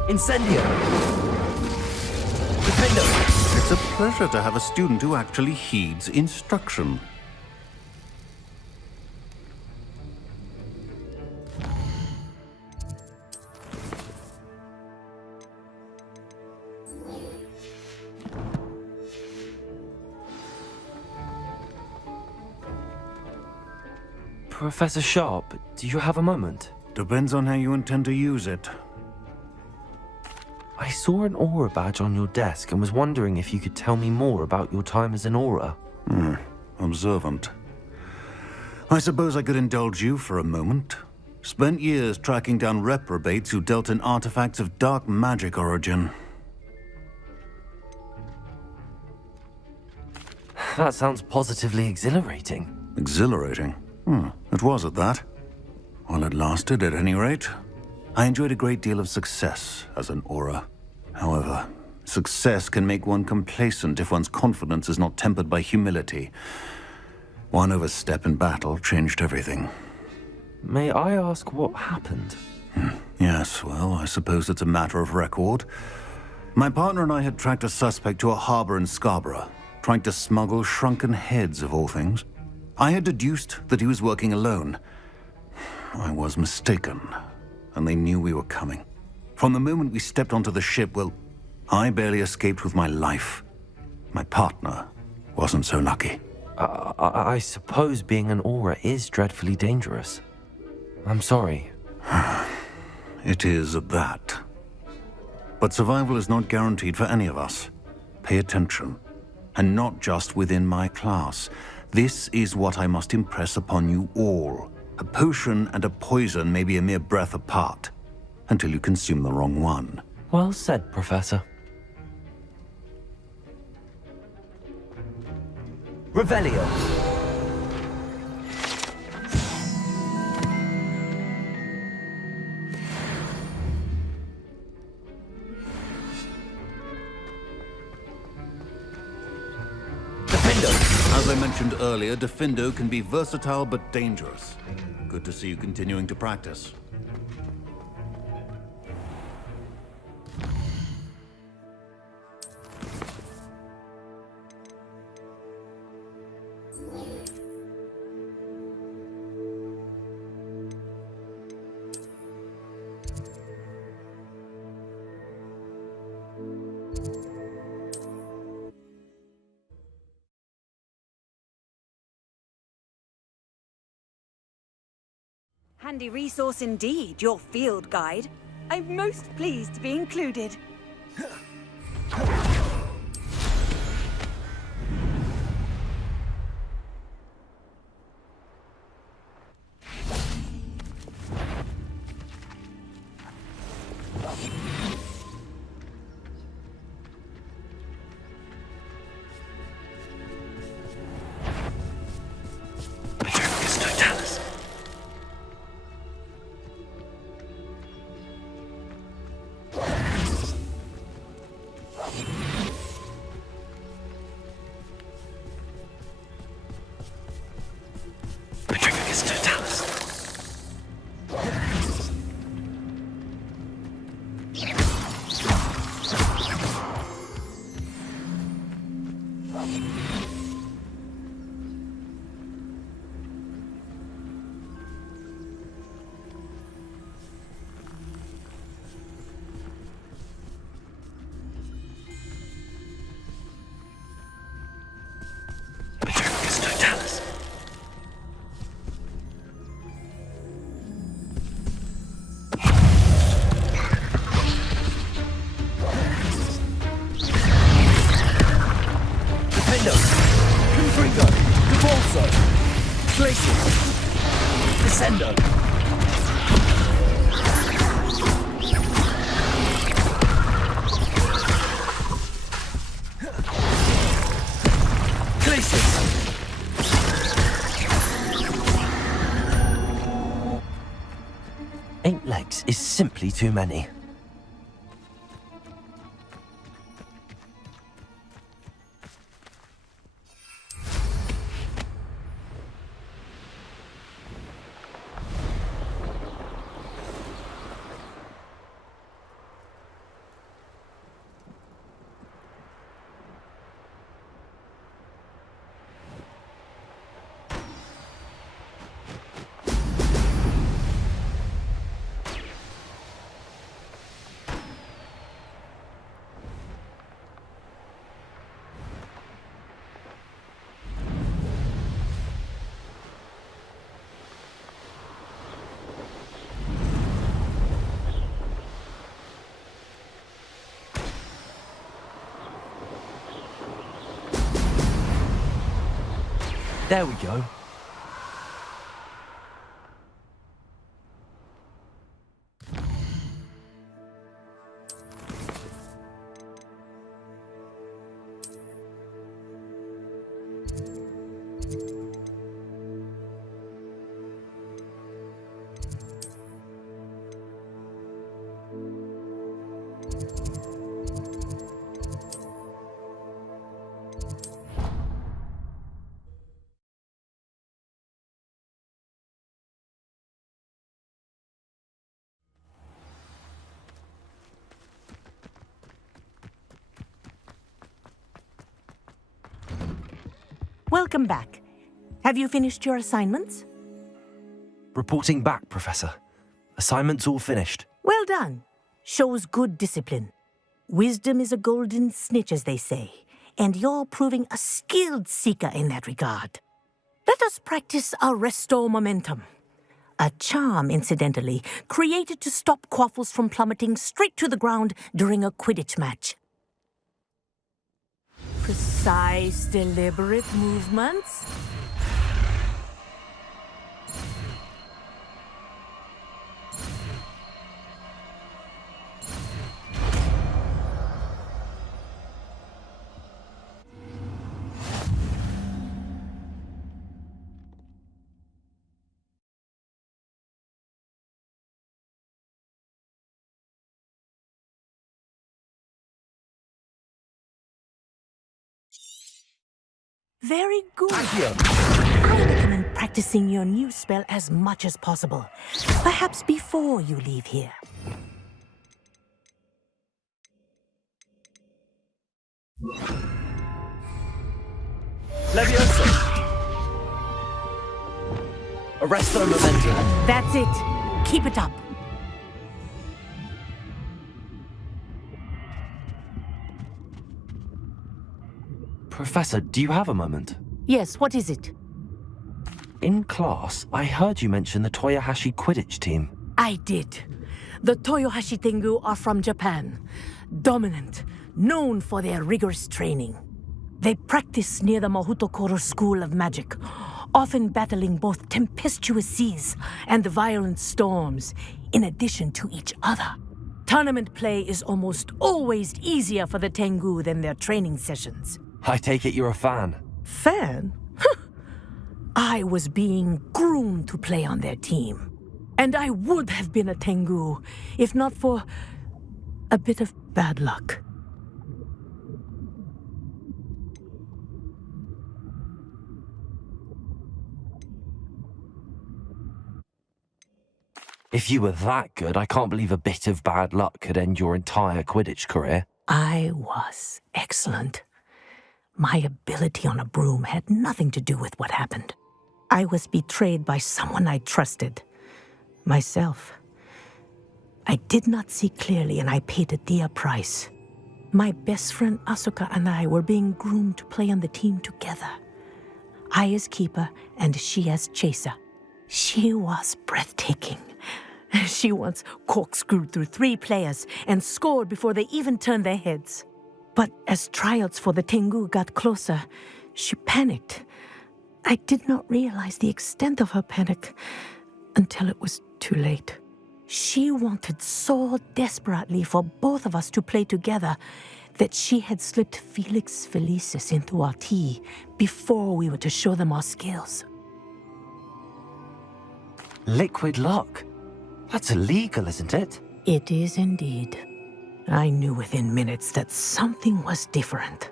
Incendio! Diffindo! It's a pleasure to have a student who actually heeds instruction. Professor Sharp, do you have a moment? Depends on how you intend to use it. I saw an aura badge on your desk and was wondering if you could tell me more about your time as an aura. Observant. I suppose I could indulge you for a moment. Spent years tracking down reprobates who dealt in artifacts of dark magic origin. That sounds positively exhilarating. Exhilarating? It was at that. While it lasted, at any rate. I enjoyed a great deal of success as an aura. However, success can make one complacent if one's confidence is not tempered by humility. One overstep in battle changed everything. May I ask what happened? Yes, well, I suppose it's a matter of record. My partner and I had tracked a suspect to a harbor in Scarborough, trying to smuggle shrunken heads of all things. I had deduced that he was working alone. I was mistaken, and they knew we were coming. From the moment we stepped onto the ship, well, I barely escaped with my life. My partner wasn't so lucky. I suppose being an aura is dreadfully dangerous. I'm sorry. It is at that. But survival is not guaranteed for any of us. Pay attention. And not just within my class. This is what I must impress upon you all. A potion and a poison may be a mere breath apart, until you consume the wrong one. Well said, Professor. Revelio. As I mentioned earlier, Defindo can be versatile but dangerous. Good to see you continuing to practice. Handy resource indeed, your field guide. I'm most pleased to be included. Eight legs is simply too many. There we go. Welcome back. Have you finished your assignments? Reporting back, Professor. Assignments all finished. Well done. Shows good discipline. Wisdom is a golden snitch, as they say, and you're proving a skilled seeker in that regard. Let us practice our restore momentum. A charm, incidentally, created to stop quaffles from plummeting straight to the ground during a Quidditch match. Precise, deliberate movements. Very good. I recommend practicing your new spell as much as possible. Perhaps before you leave here. Leviosa! Arresto momentum. That's it. Keep it up. Professor, do you have a moment? Yes, what is it? In class, I heard you mention the Toyohashi Quidditch team. I did. The Toyohashi Tengu are from Japan. Dominant, known for their rigorous training. They practice near the Mahutokoro School of Magic, often battling both tempestuous seas and violent storms, in addition to each other. Tournament play is almost always easier for the Tengu than their training sessions. I take it you're a fan. Fan? I was being groomed to play on their team. And I would have been a Tengu, if not for a bit of bad luck. If you were that good, I can't believe a bit of bad luck could end your entire Quidditch career. I was excellent. My ability on a broom had nothing to do with what happened. I was betrayed by someone I trusted. Myself. I did not see clearly, and I paid a dear price. My best friend Asuka and I were being groomed to play on the team together. I as keeper, and she as chaser. She was breathtaking. She once corkscrewed through 3 players and scored before they even turned their heads. But as tryouts for the Tengu got closer, she panicked. I did not realize the extent of her panic until it was too late. She wanted so desperately for both of us to play together that she had slipped Felix Felicis into our tea before we were to show them our skills. Liquid luck? That's illegal, isn't it? It is indeed. I knew within minutes that something was different.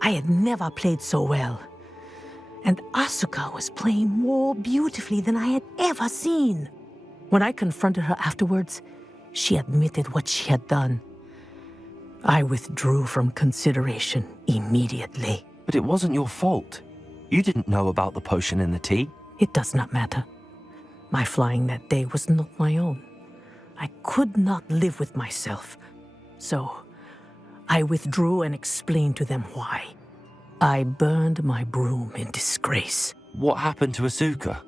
I had never played so well. And Asuka was playing more beautifully than I had ever seen. When I confronted her afterwards, she admitted what she had done. I withdrew from consideration immediately. But it wasn't your fault. You didn't know about the potion in the tea. It does not matter. My flying that day was not my own. I could not live with myself. So, I withdrew and explained to them why. I burned my broom in disgrace. What happened to Asuka?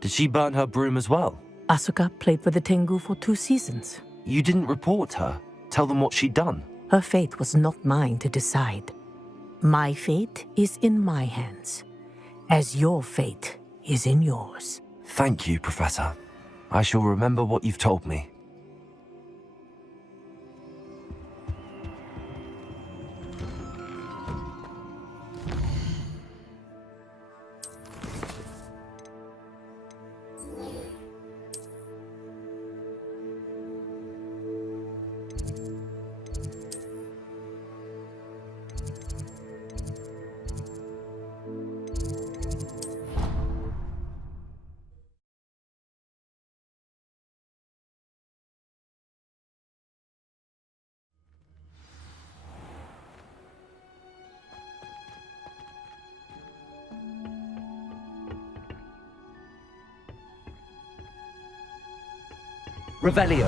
Did she burn her broom as well? Asuka played for the Tengu for 2 seasons. You didn't report her? Tell them what she'd done? Her fate was not mine to decide. My fate is in my hands, as your fate is in yours. Thank you, Professor. I shall remember what you've told me. Revelio.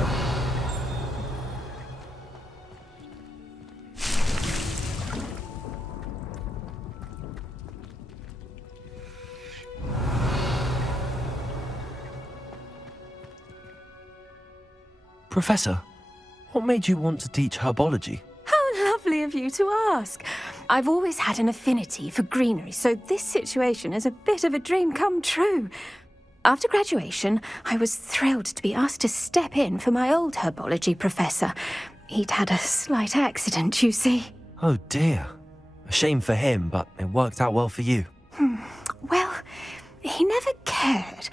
Professor, what made you want to teach herbology? How lovely of you to ask. I've always had an affinity for greenery, so this situation is a bit of a dream come true. After graduation, I was thrilled to be asked to step in for my old herbology professor. He'd had a slight accident, you see. Oh dear. A shame for him, but it worked out well for you. Well, he never cared.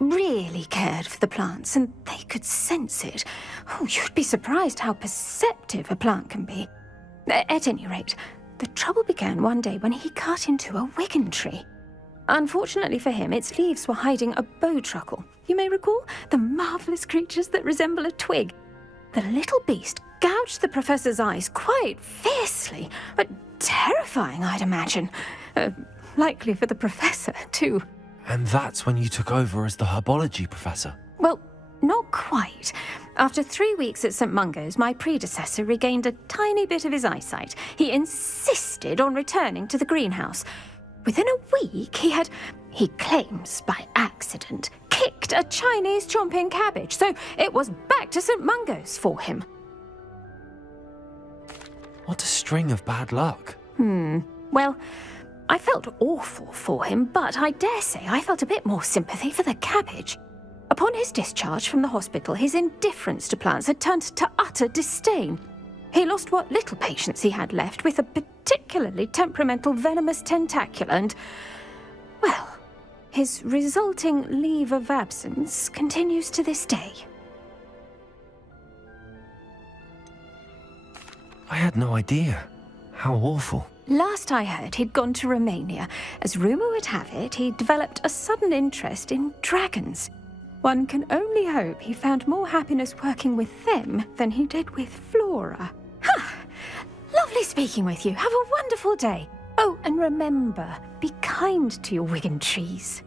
Really cared for the plants, and they could sense it. Oh, you'd be surprised how perceptive a plant can be. At any rate, the trouble began one day when he cut into a wigan tree. Unfortunately for him, its leaves were hiding a bowtruckle. You may recall the marvellous creatures that resemble a twig. The little beast gouged the professor's eyes quite fiercely, but terrifying, I'd imagine. Likely for the professor, too. And that's when you took over as the herbology professor? Well, not quite. After 3 weeks at St. Mungo's, my predecessor regained a tiny bit of his eyesight. He insisted on returning to the greenhouse. Within a week, he claims by accident, kicked a Chinese chomping cabbage, so it was back to St. Mungo's for him. What a string of bad luck. Well, I felt awful for him, but I dare say I felt a bit more sympathy for the cabbage. Upon his discharge from the hospital, his indifference to plants had turned to utter disdain. He lost what little patience he had left with a particularly temperamental venomous tentacula and, well, his resulting leave of absence continues to this day. I had no idea. How awful. Last I heard, he'd gone to Romania. As rumour would have it, he'd developed a sudden interest in dragons. One can only hope he found more happiness working with them than he did with Flora. Lovely speaking with you. Have a wonderful day. Oh, and remember, be kind to your wigan trees.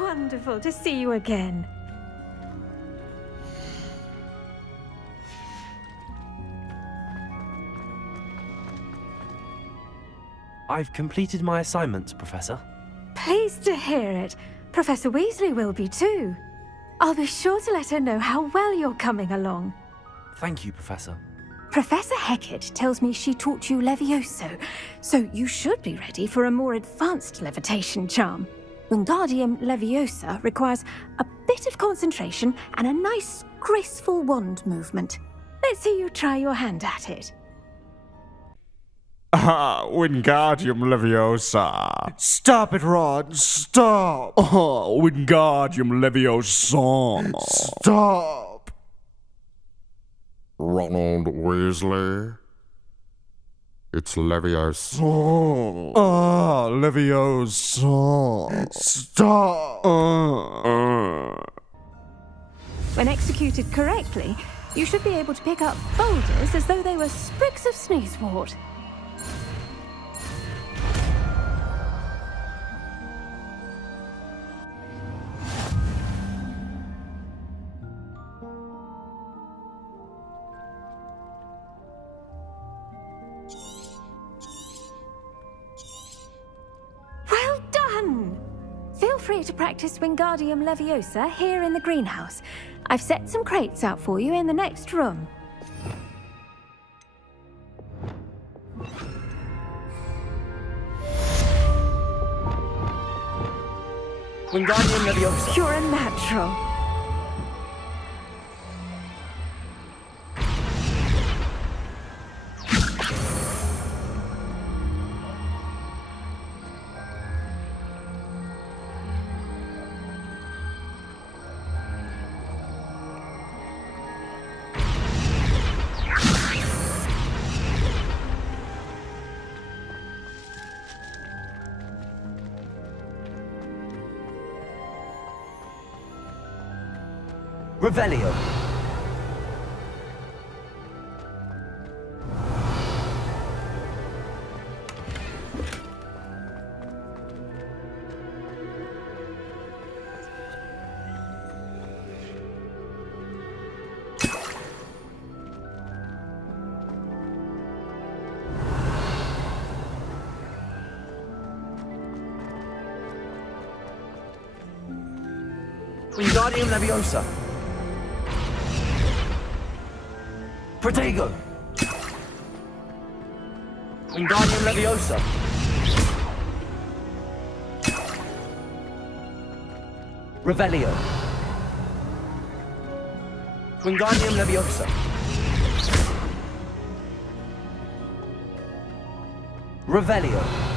Wonderful to see you again. I've completed my assignments, Professor. Pleased to hear it. Professor Weasley will be too. I'll be sure to let her know how well you're coming along. Thank you, Professor. Professor Hecat tells me she taught you Leviosa, so you should be ready for a more advanced levitation charm. Wingardium Leviosa requires a bit of concentration and a nice, graceful wand movement. Let's see you try your hand at it. Wingardium Leviosa. Stop it, Ron. Stop. Wingardium Leviosa. Stop. Ronald Weasley. It's Leviosa. Leviosa. Stop. When executed correctly, you should be able to pick up boulders as though they were sprigs of sneezewort. Well done! Feel free to practice Wingardium Leviosa here in the greenhouse. I've set some crates out for you in the next room. Wingardium Leviosa. You're a natural. Revelio. Wingardium Leviosa. Protego! Wingardium Leviosa! Revelio! Wingardium Leviosa! Revelio!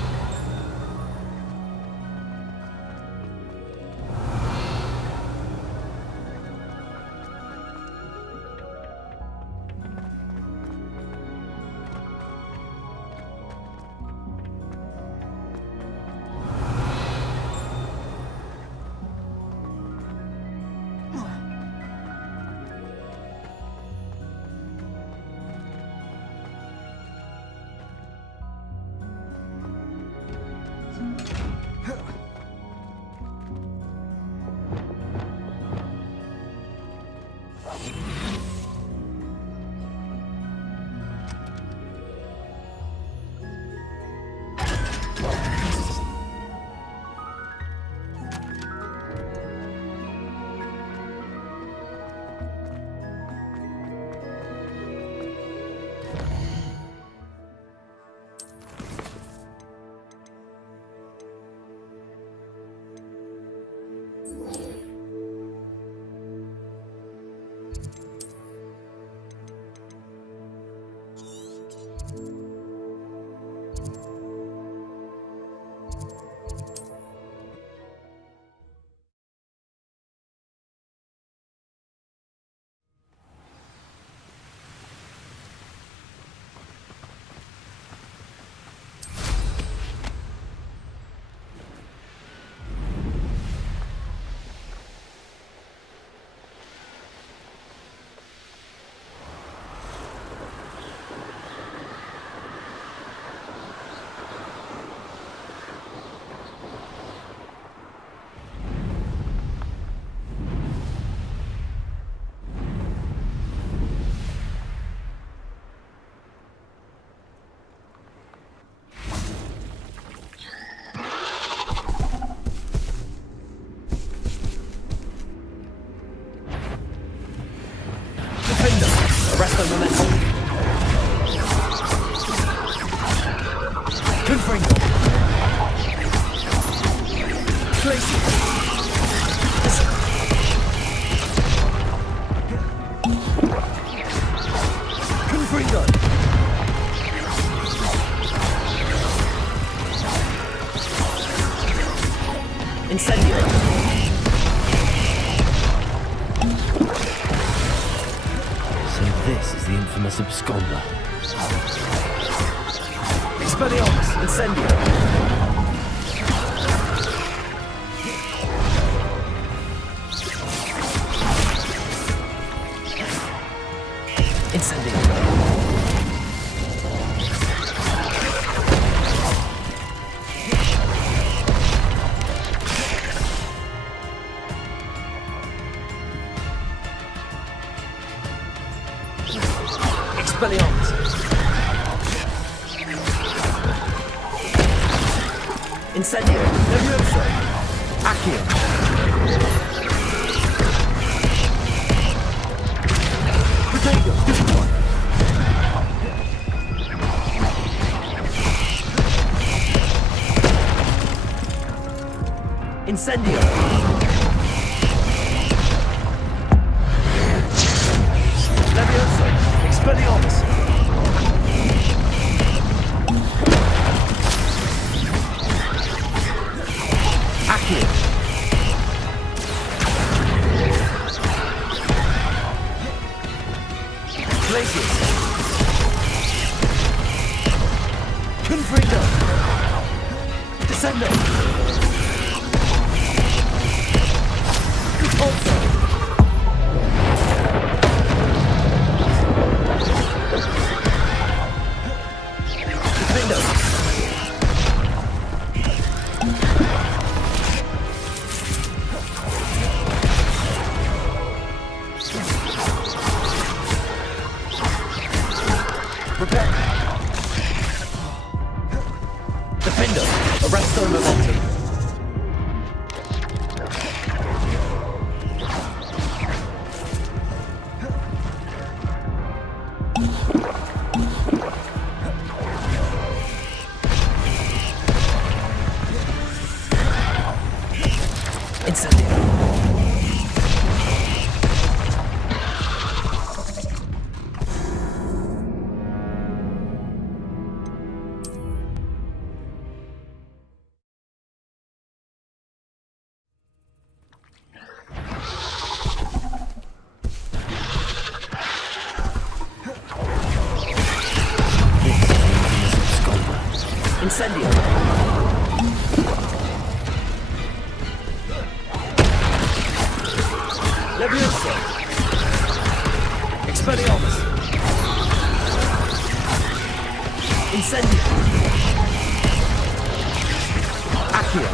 Arrest the momentum. Confringo. Place. Confringo. Incendio. This is the infamous absconder. Expelliarmus, Incendio. Incendio. Expelliarmus. Incendio. Leviosa. Accio. Protego. Incendio. Leviosa. Expelliarmus. Accio. Glacius. Confringo. Descendo. Repulso. Defendo. Prepare. Defendo. Arresto Moventi. Incendio. Incendio. Leviosa. Expelliarmus. Incendio. Accio.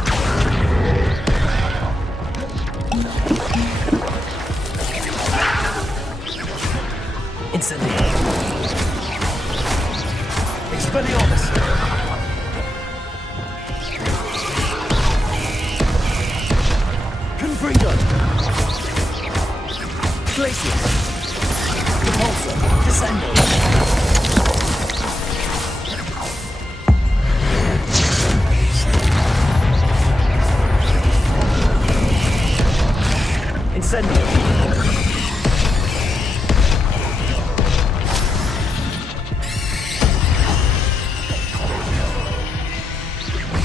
Incendio. Expelliarmus. Confringo. Glacius. Repulso. Descendo. Incendio.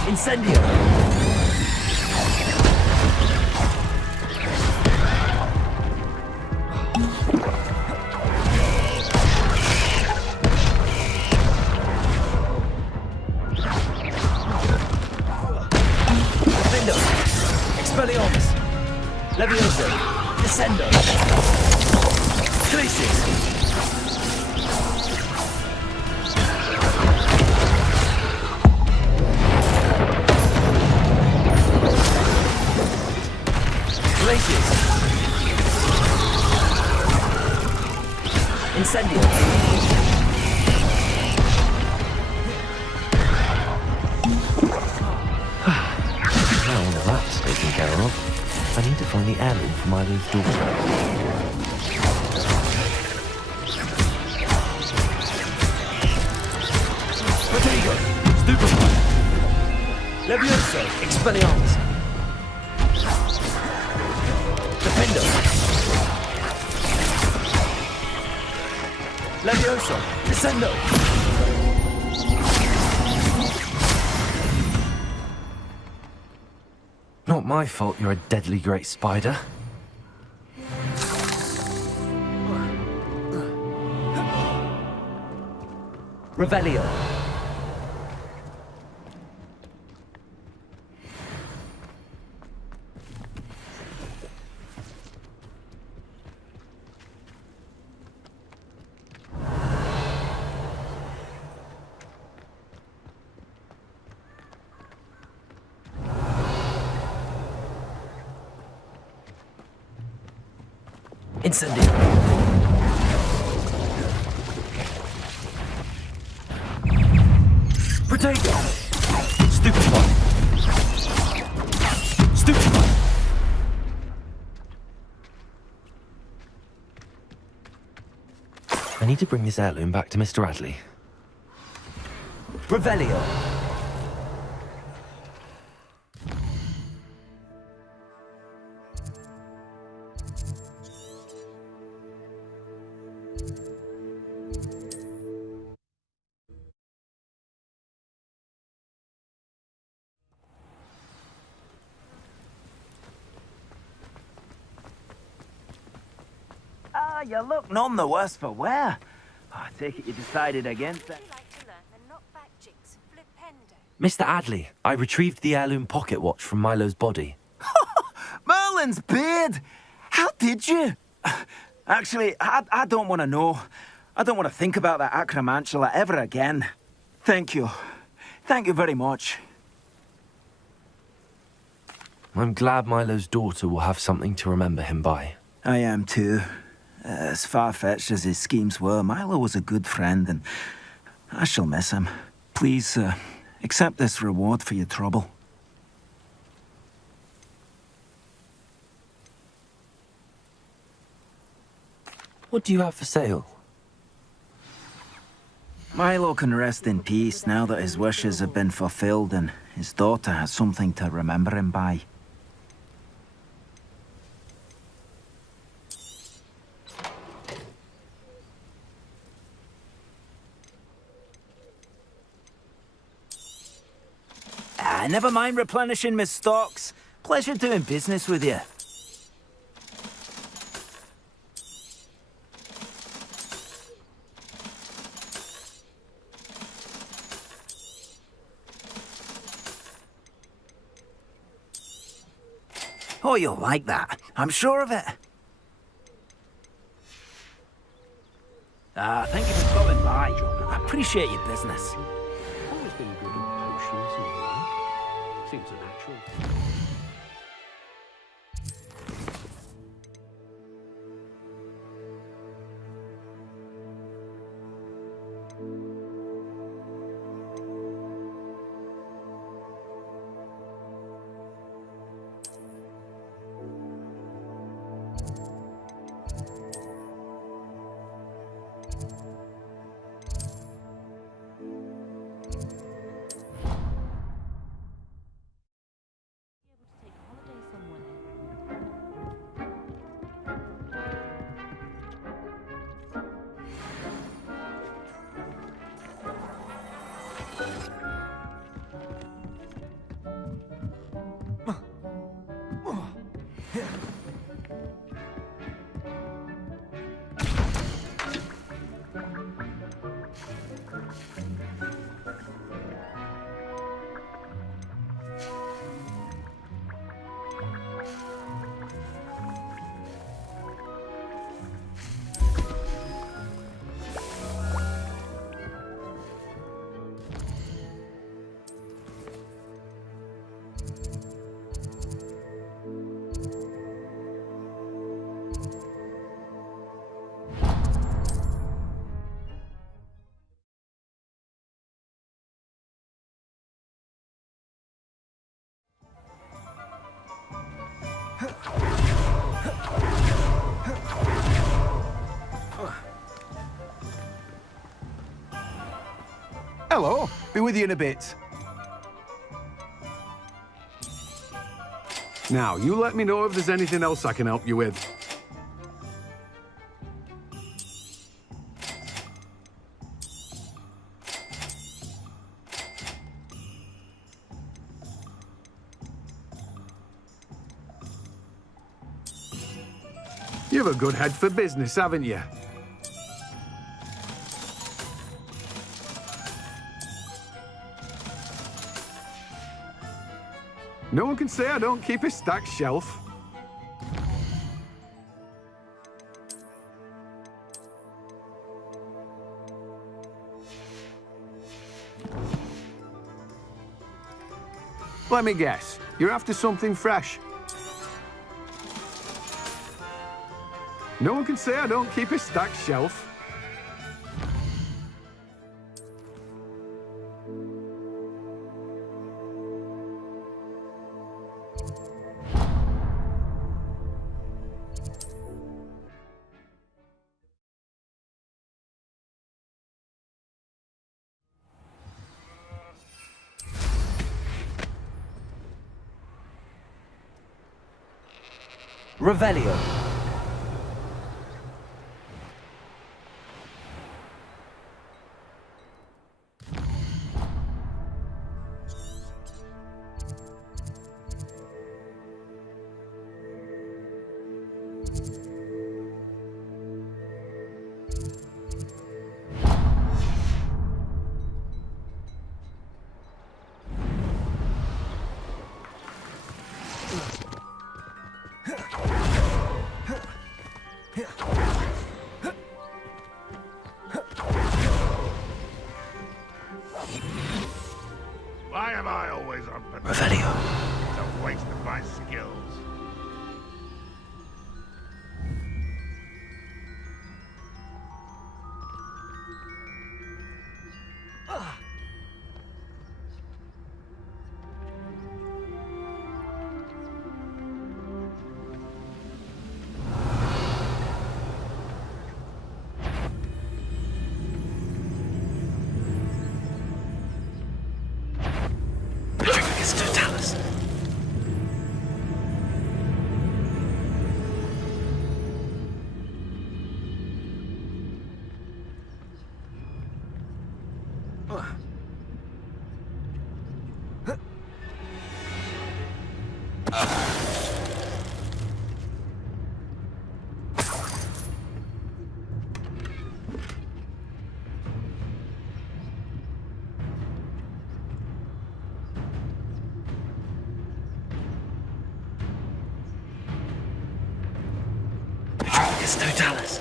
Incendio. Defendo. Expelliarmus. Leviosa. Descendo. Glacius. Glacius. Incendio. Now all of that's taken care of, I need to find the heirloom for Milo's daughter. Protego. Stupefy. Leviosa. Expelliarmus. Defendo. Leviosa. Descendo. Not my fault you're a deadly great spider. Revelio. Incendio. Protego. Stupefy. Stupefy. I need to bring this heirloom back to Mr. Radley. Revelio. you look none the worse for wear. I take it you decided against it. Mr. Adley, I retrieved the heirloom pocket watch from Milo's body. Merlin's beard! How did you? Actually, I don't want to know. I don't want to think about that acromantula ever again. Thank you. Thank you very much. I'm glad Milo's daughter will have something to remember him by. I am too. As far-fetched as his schemes were, Milo was a good friend, and I shall miss him. Please, accept this reward for your trouble. What do you have for sale? Milo can rest in peace now that his wishes have been fulfilled and his daughter has something to remember him by. Never mind replenishing my stocks. Pleasure doing business with you. Oh, you'll like that. I'm sure of it. Thank you for stopping by. I appreciate your business. Always been good at potions and the like. Seems a natural. Hello, be with you in a bit. Now, you let me know if there's anything else I can help you with. You've a good head for business, haven't you? No one can say I don't keep a stacked shelf. Let me guess, you're after something fresh. No one can say I don't keep a stacked shelf. Revelio. Why am I always on patrol? Revelio. It's a waste of my skills. Totalis. It's Totalis.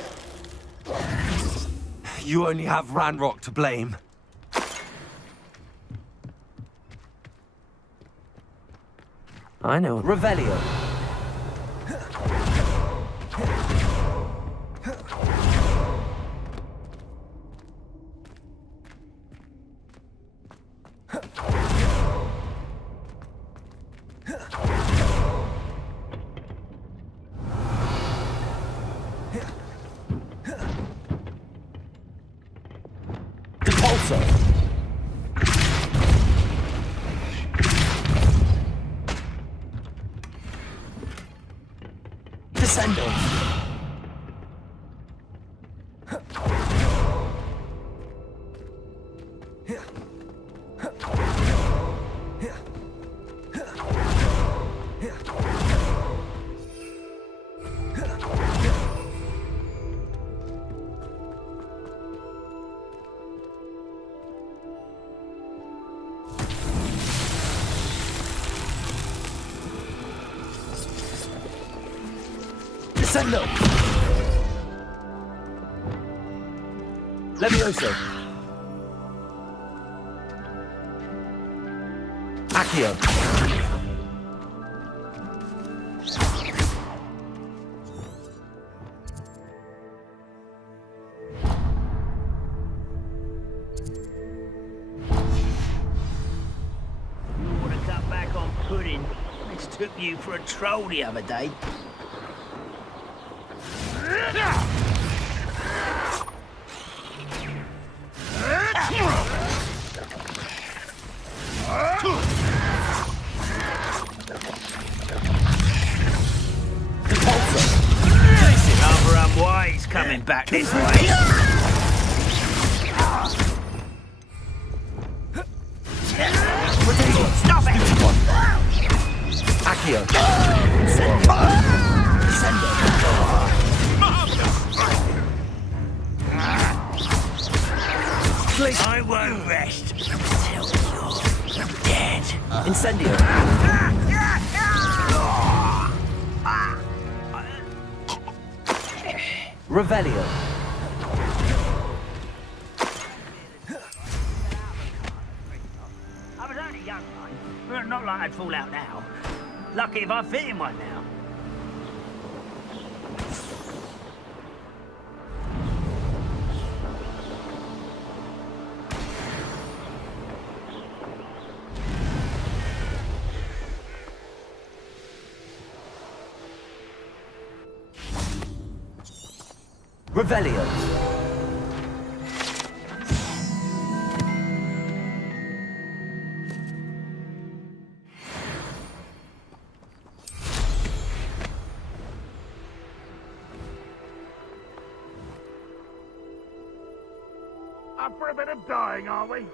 You only have Ranrock to blame. I know. Revelio. Descendo. Descendo. Leviosa. Accio. You want to cut back on pudding? Mistook you for a troll the other day. Rather unwise coming back this way. Stop it! Accio. I won't rest until you're dead. Incendio. Revelio. I was only young, right? Not like I'd fall out now. Lucky if I fit in one now. Revelio. Up for a bit of dying, are we?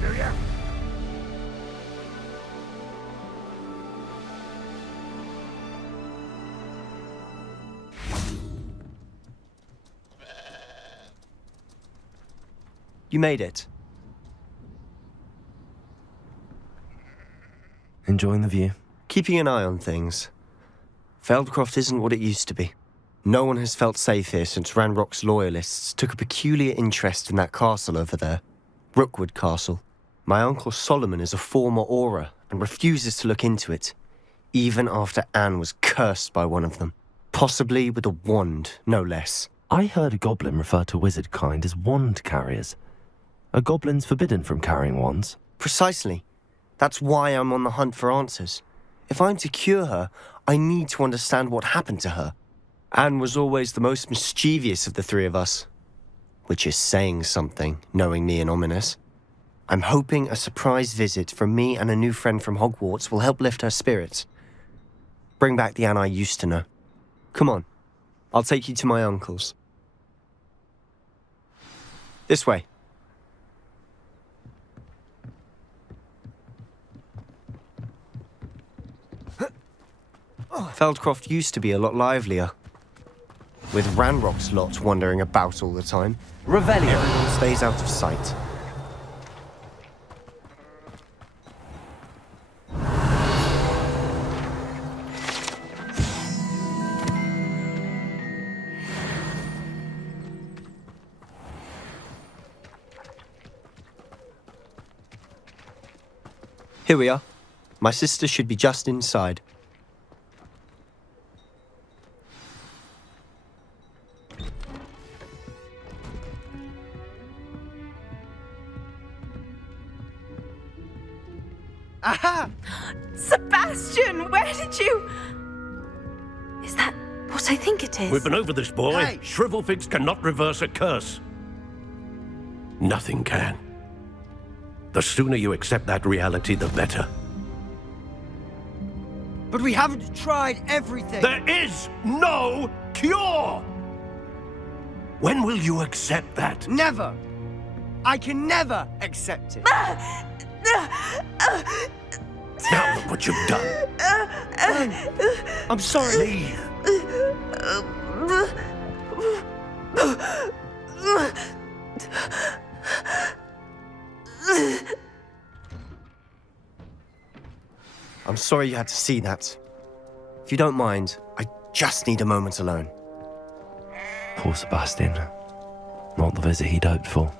Do ya? You made it. Enjoying the view? Keeping an eye on things. Feldcroft isn't what it used to be. No one has felt safe here since Ranrock's loyalists took a peculiar interest in that castle over there. Rookwood Castle. My uncle Solomon is a former Auror and refuses to look into it, even after Anne was cursed by one of them. Possibly with a wand, no less. I heard a goblin refer to wizard kind as wand carriers. Are goblins forbidden from carrying wands? Precisely. That's why I'm on the hunt for answers. If I'm to cure her, I need to understand what happened to her. Anne was always the most mischievous of the three of us. Which is saying something, knowing me and ominous. I'm hoping a surprise visit from me and a new friend from Hogwarts will help lift her spirits. Bring back the Anne I used to know. Come on, I'll take you to my uncle's. This way. Feldcroft used to be a lot livelier. With Ranrock's lot wandering about all the time. Revelio. Everyone stays out of sight. Here we are. My sister should be just inside. Aha! Sebastian, where did you... Is that what I think it is? We've been over this, boy. Hey. Shrivelfigs cannot reverse a curse. Nothing can. The sooner you accept that reality, the better. But we haven't tried everything. There is no cure! When will you accept that? Never. I can never accept it. Now look what you've done. I'm sorry. Leave. I'm sorry you had to see that. If you don't mind, I just need a moment alone. Poor Sebastian. Not the visit he'd hoped for.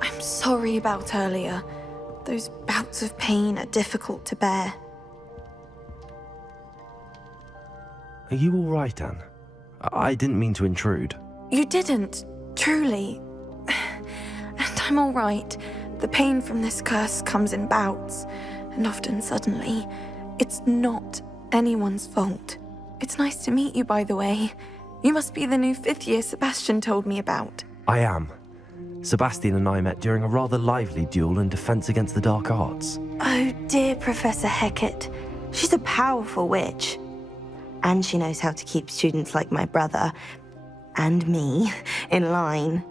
I'm sorry about earlier. Those bouts of pain are difficult to bear. Are you all right, Anne? I didn't mean to intrude. You didn't, truly. And I'm all right. The pain from this curse comes in bouts, and often suddenly. It's not anyone's fault. It's nice to meet you, by the way. You must be the new 5th year Sebastian told me about. I am. Sebastian and I met during a rather lively duel in defense against the dark arts. Oh, dear Professor Hecat. She's a powerful witch. And she knows how to keep students like my brother, and me, in line.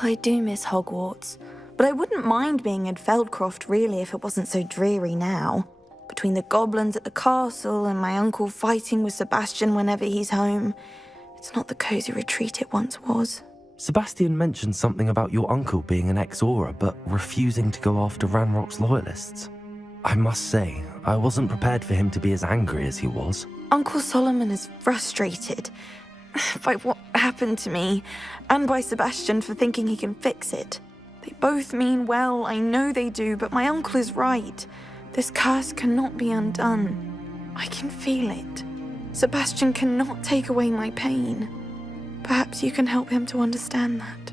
I do miss Hogwarts, but I wouldn't mind being in Feldcroft really if it wasn't so dreary now. Between the goblins at the castle and my uncle fighting with Sebastian whenever he's home, it's not the cozy retreat it once was. Sebastian mentioned something about your uncle being an ex-Auror, but refusing to go after Ranrock's loyalists. I must say, I wasn't prepared for him to be as angry as he was. Uncle Solomon is frustrated by what happened to me, and by Sebastian for thinking he can fix it. They both mean well, I know they do, but my uncle is right. This curse cannot be undone. I can feel it. Sebastian cannot take away my pain. Perhaps you can help him to understand that.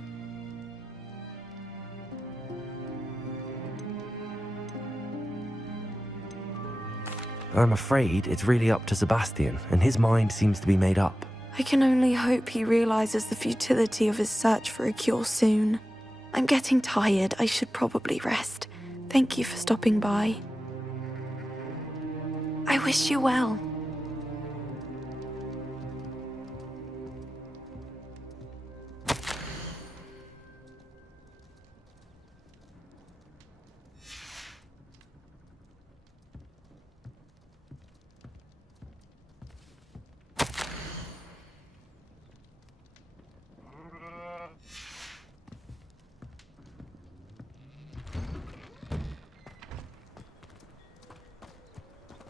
I'm afraid it's really up to Sebastian, and his mind seems to be made up. I can only hope he realizes the futility of his search for a cure soon. I'm getting tired. I should probably rest. Thank you for stopping by. I wish you well.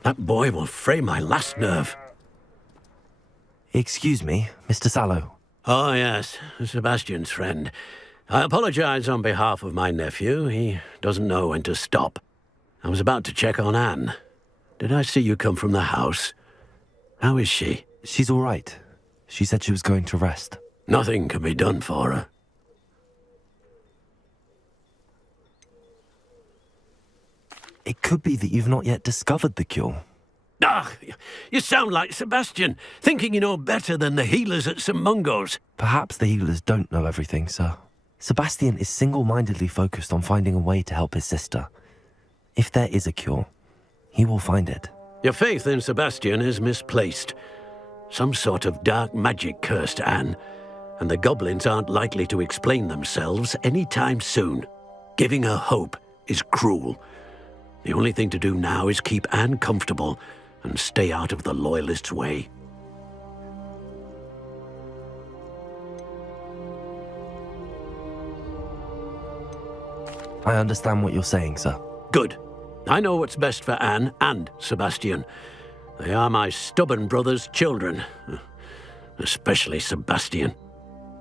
That boy will fray my last nerve. Excuse me, Mr. Sallow. Oh, yes, Sebastian's friend. I apologize on behalf of my nephew. He doesn't know when to stop. I was about to check on Anne. Did I see you come from the house? How is she? She's all right. She said she was going to rest. Nothing can be done for her. It could be that you've not yet discovered the cure. Ah, you sound like Sebastian, thinking you know better than the healers at St. Mungo's. Perhaps the healers don't know everything, sir. Sebastian is single-mindedly focused on finding a way to help his sister. If there is a cure, he will find it. Your faith in Sebastian is misplaced. Some sort of dark magic cursed Anne, and the goblins aren't likely to explain themselves anytime soon. Giving her hope is cruel. The only thing to do now is keep Anne comfortable and stay out of the Loyalists' way. I understand what you're saying, sir. Good. I know what's best for Anne and Sebastian. They are my stubborn brother's children. Especially Sebastian.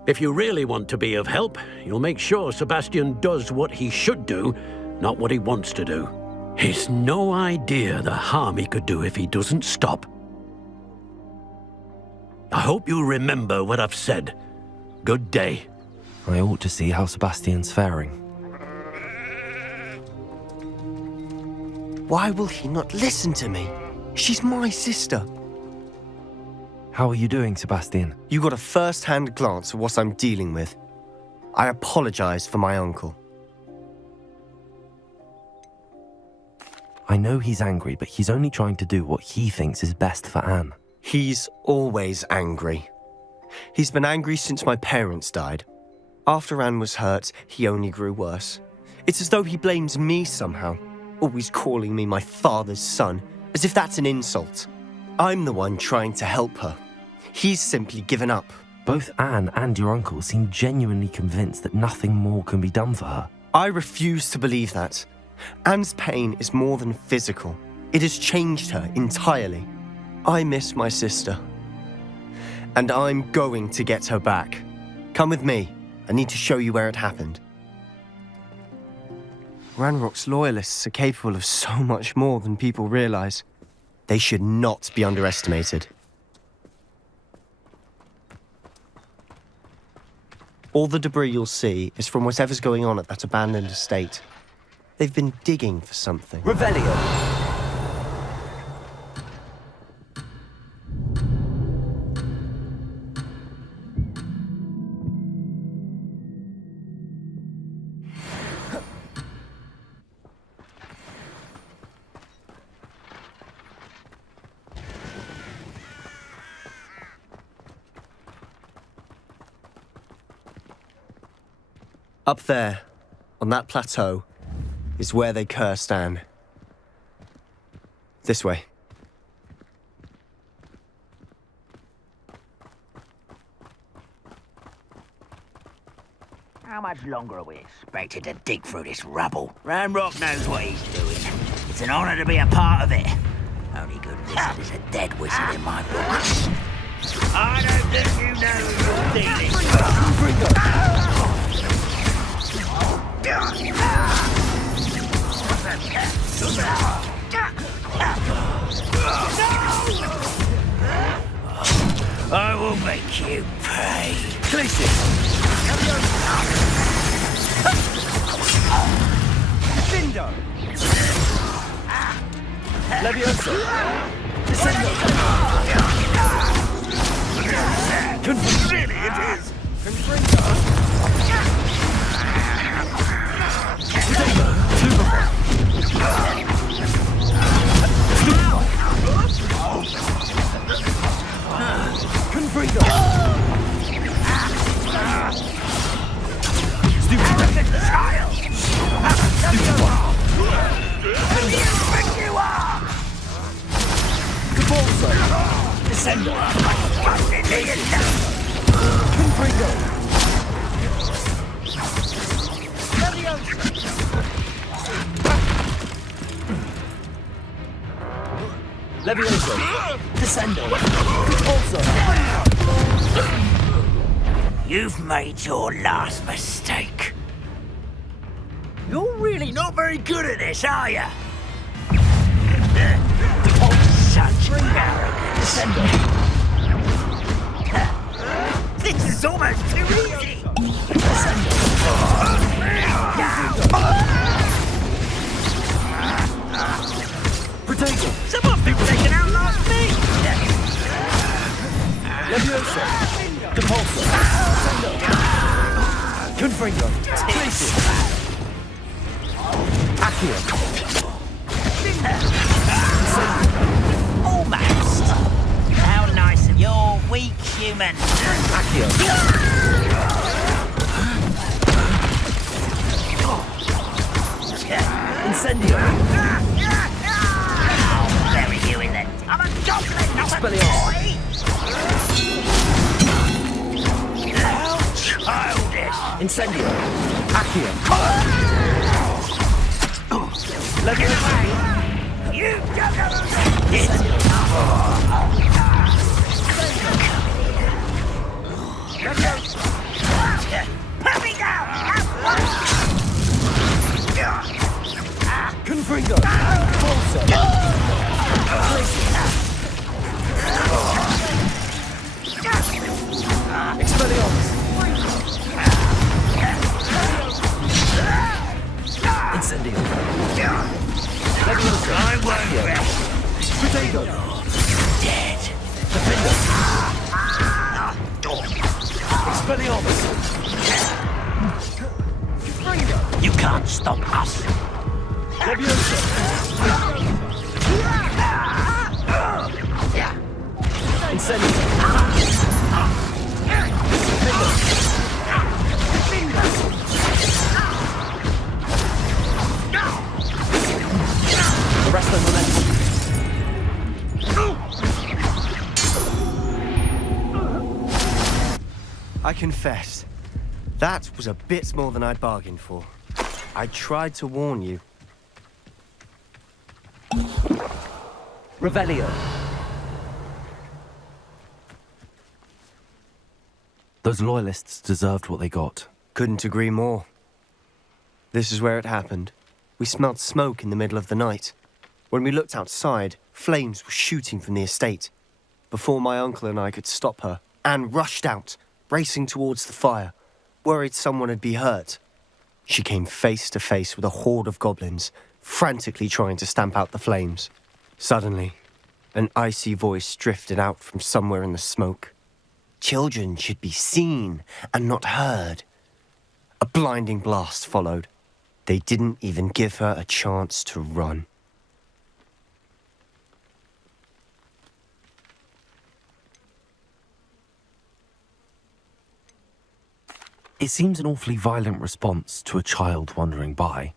If you really want to be of help, you'll make sure Sebastian does what he should do, not what he wants to do. He's no idea the harm he could do if he doesn't stop. I hope you remember what I've said. Good day. I ought to see how Sebastian's faring. Why will he not listen to me? She's my sister. How are you doing, Sebastian? You got a first-hand glance at what I'm dealing with. I apologize for my uncle. I know he's angry, but he's only trying to do what he thinks is best for Anne. He's always angry. He's been angry since my parents died. After Anne was hurt, he only grew worse. It's as though he blames me somehow, always calling me my father's son, as if that's an insult. I'm the one trying to help her. He's simply given up. Both Anne and your uncle seem genuinely convinced that nothing more can be done for her. I refuse to believe that. Anne's pain is more than physical. It has changed her entirely. I miss my sister. And I'm going to get her back. Come with me. I need to show you where it happened. Ranrock's Loyalists are capable of so much more than people realize. They should not be underestimated. All the debris you'll see is from whatever's going on at that abandoned estate. They've been digging for something. Revelio. Up there, on that plateau, is where they cursed Anne. This way. How much longer are we expected to dig through this rubble? Ranrock knows what he's doing. It's an honor to be a part of it. Only good wizard is a dead wizard in my book. I don't think you know who you're dealing with. I will make you pay. Cindo! Leviosa! Descendo! Really, it is! Superfast! Leviosa. Descendo. Also. You've made your last mistake. You're really not very good at this, are you? Such arrogance. This is almost too easy. Potato. Someone's been taken out last me. Leviosa. Depulso. Confringo. Tracy. Accio. Almost. How nice of your weak human. Accio. Incendio. I'll bury you in the... I'm a goblin, not a boy. How childish. Incendio. Accio. Leviosa. You don't know Put me down! Confringo. Depulso. Expelliarmus. Incendio. Leviosa. I won't rest. Potato. Dead. Defender. Expelliarmus. You can't stop us. Leviosa. Incendio. The rest of the momentum. I confess, that was a bit more than I'd bargained for. I tried to warn you. Revelio. Those loyalists deserved what they got. Couldn't agree more. This is where it happened. We smelled smoke in the middle of the night. When we looked outside, flames were shooting from the estate. Before my uncle and I could stop her, Anne rushed out, racing towards the fire, worried someone had been hurt. She came face to face with a horde of goblins, frantically trying to stamp out the flames. Suddenly, an icy voice drifted out from somewhere in the smoke. Children should be seen and not heard. A blinding blast followed. They didn't even give her a chance to run. It seems an awfully violent response to a child wandering by.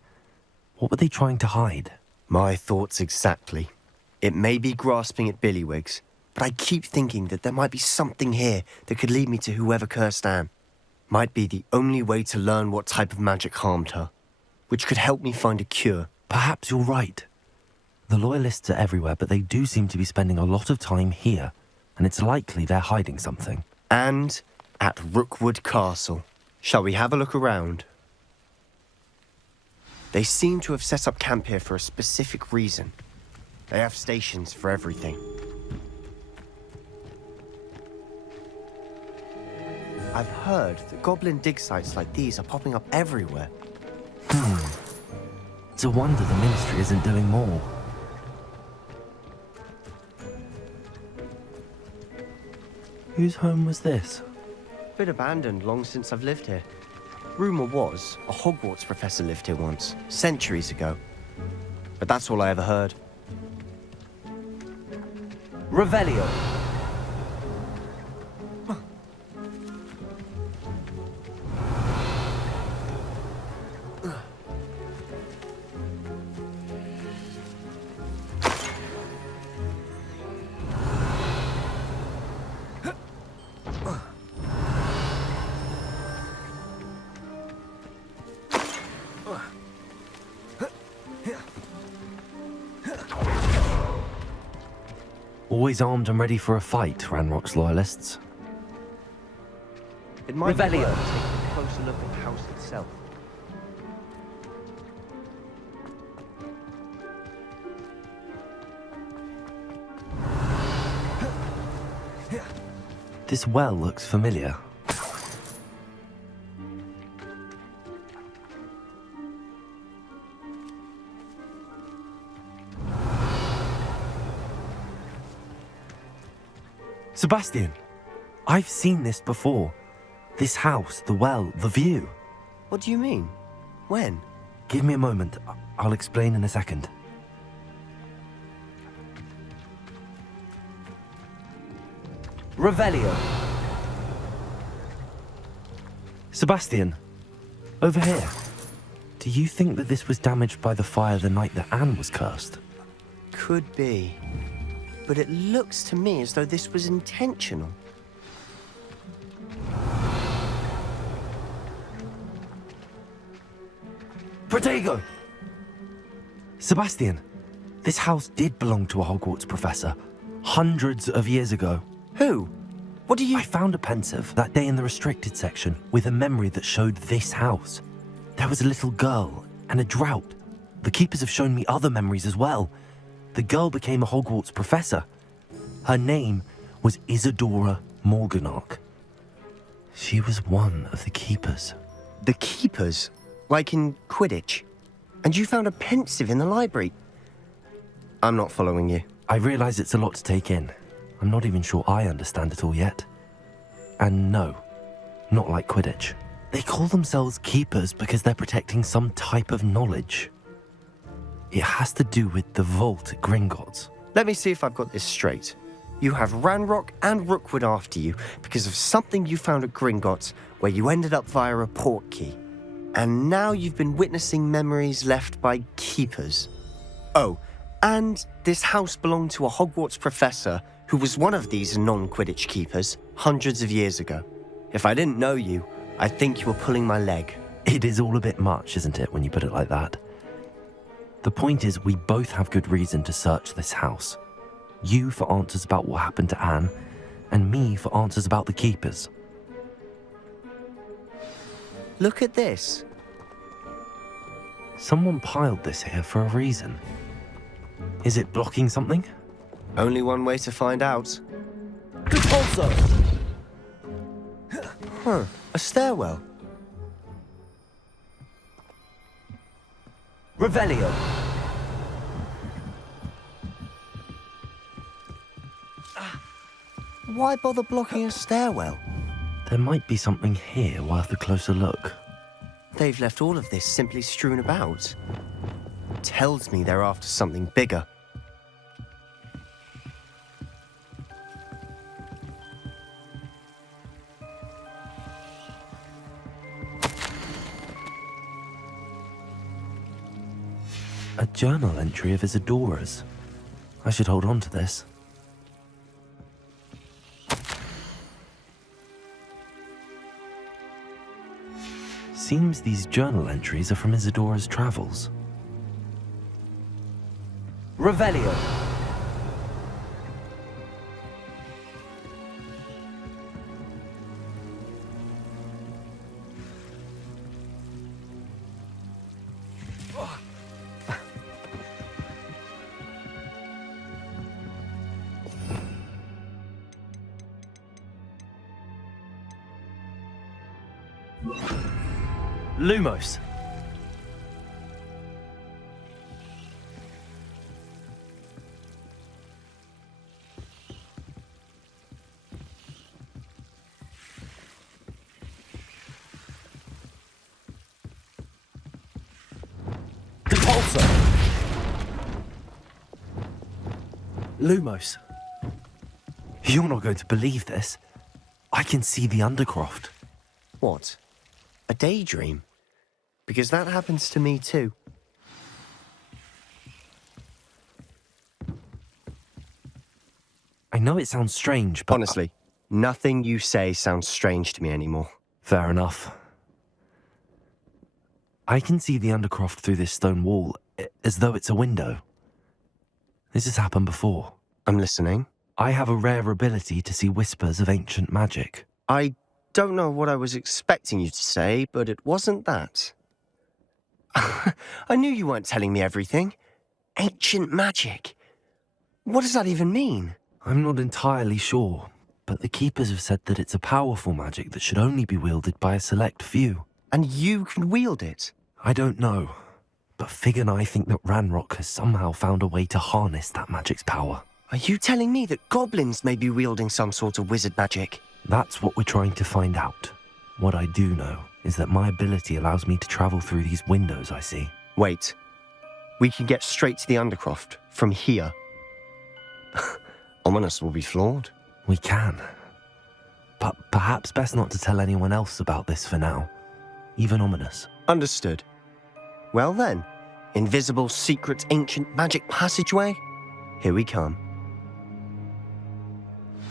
What were they trying to hide? My thoughts exactly. It may be grasping at Billywigs, but I keep thinking that there might be something here that could lead me to whoever cursed Anne. Might be the only way to learn what type of magic harmed her, which could help me find a cure. Perhaps you're right. The Loyalists are everywhere, but they do seem to be spending a lot of time here, and it's likely they're hiding something. And at Rookwood Castle. Shall we have a look around? They seem to have set up camp here for a specific reason. They have stations for everything. I've heard that goblin dig sites like these are popping up everywhere. It's a wonder the Ministry isn't doing more. Whose home was this? Bit abandoned long since I've lived here. Rumour was, a Hogwarts professor lived here once, centuries ago. but that's all I ever heard. Revelio. Always armed and ready for a fight, Ranrock's loyalists. It might be Revelio. worth taking a closer look at the house itself. This well looks familiar. Sebastian, I've seen this before. This house, the well, the view. What do you mean? When? Give me a moment. I'll explain in a second. Revelio. Sebastian, over here. Do you think that this was damaged by the fire the night that Anne was cursed? Could be. But it looks to me as though this was intentional. Protego! Sebastian, this house did belong to a Hogwarts professor, hundreds of years ago. Who? What do you... I found a pensive that day in the restricted section with a memory that showed this house. There was a little girl and a drought. The keepers have shown me other memories as well. The girl became a Hogwarts professor. Her name was Isadora Morganach. She was one of the keepers. The keepers? Like in Quidditch? And you found a pensive in the library? I'm not following you. I realize it's a lot to take in. I'm not even sure I understand it all yet. And no, not like Quidditch. They call themselves keepers because they're protecting some type of knowledge. It has to do with the vault at Gringotts. Let me see if I've got this straight. You have Ranrock and Rookwood after you because of something you found at Gringotts where you ended up via a portkey. And now you've been witnessing memories left by keepers. Oh, and this house belonged to a Hogwarts professor who was one of these non-Quidditch keepers hundreds of years ago. If I didn't know you, I'd think you were pulling my leg. It is all a bit much, isn't it, when you put it like that? The point is, we both have good reason to search this house. You for answers about what happened to Anne, and me for answers about the keepers. Look at this. Someone piled this here for a reason. Is it blocking something? Only one way to find out. Also. Huh, a stairwell. Revelio. Why bother blocking a stairwell? There might be something here worth a closer look. They've left all of this simply strewn about. Tells me they're after something bigger. A journal entry of Isadora's. I should hold on to this. Seems these journal entries are from Isadora's travels. Revelio. Lumos. Depulso. Lumos. You're not going to believe this. I can see the Undercroft. What? A daydream? Because that happens to me too. I know it sounds strange, but... Honestly, nothing you say sounds strange to me anymore. Fair enough. I can see the Undercroft through this stone wall, as though it's a window. This has happened before. I'm listening. I have a rare ability to see whispers of ancient magic. I don't know what I was expecting you to say, but it wasn't that. I knew you weren't telling me everything. Ancient magic. What does that even mean? I'm not entirely sure, but the Keepers have said that it's a powerful magic that should only be wielded by a select few. And you can wield it? I don't know, but Fig and I think that Ranrock has somehow found a way to harness that magic's power. Are you telling me that goblins may be wielding some sort of wizard magic? That's what we're trying to find out. What I do know is that my ability allows me to travel through these windows I see. Wait. We can get straight to the Undercroft from here. Ominous will be flawed. We can. But perhaps best not to tell anyone else about this for now. Even Ominous. Understood. Well then, invisible, secret, ancient magic passageway? Here we come.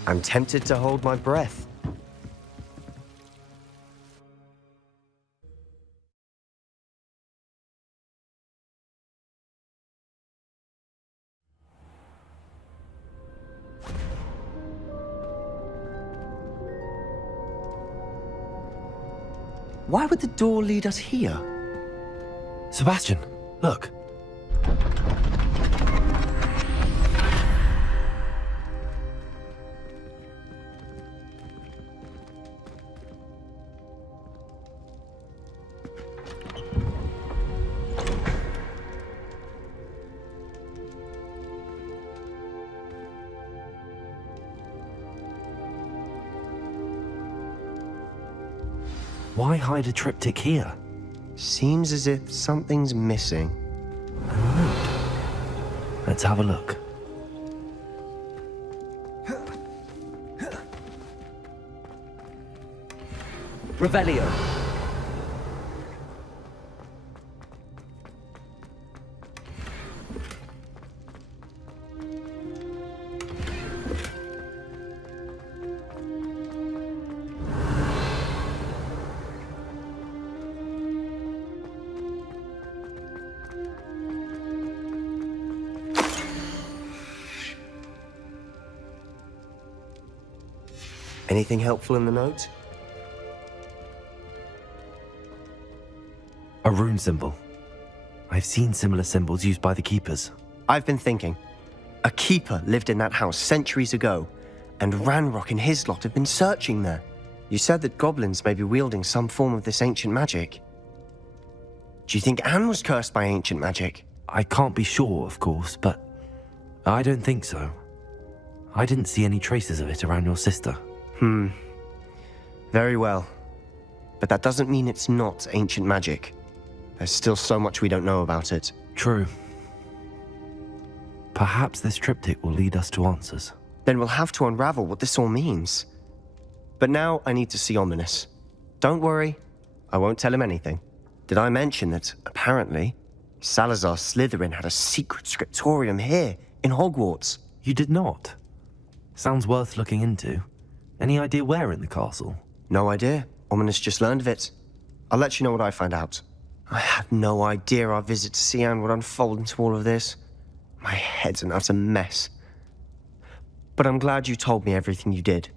I'm tempted to hold my breath. Why would the door lead us here? Sebastian, look. Why hide a triptych here? Seems as if something's missing. Let's have a look. Revelio. Anything helpful in the note? A rune symbol. I've seen similar symbols used by the Keepers. I've been thinking. A keeper lived in that house centuries ago, and Ranrock and his lot have been searching there. You said that goblins may be wielding some form of this ancient magic. Do you think Anne was cursed by ancient magic? I can't be sure, of course, but I don't think so. I didn't see any traces of it around your sister. Very well. But that doesn't mean it's not ancient magic. There's still so much we don't know about it. True. Perhaps this triptych will lead us to answers. Then we'll have to unravel what this all means. But now I need to see Ominous. Don't worry, I won't tell him anything. Did I mention that, apparently, Salazar Slytherin had a secret scriptorium here in Hogwarts? You did not? Sounds worth looking into. Any idea where in the castle? No idea. Ominous just learned of it. I'll let you know what I find out. I had no idea our visit to Cian would unfold into all of this. My head's an utter mess. But I'm glad you told me everything you did.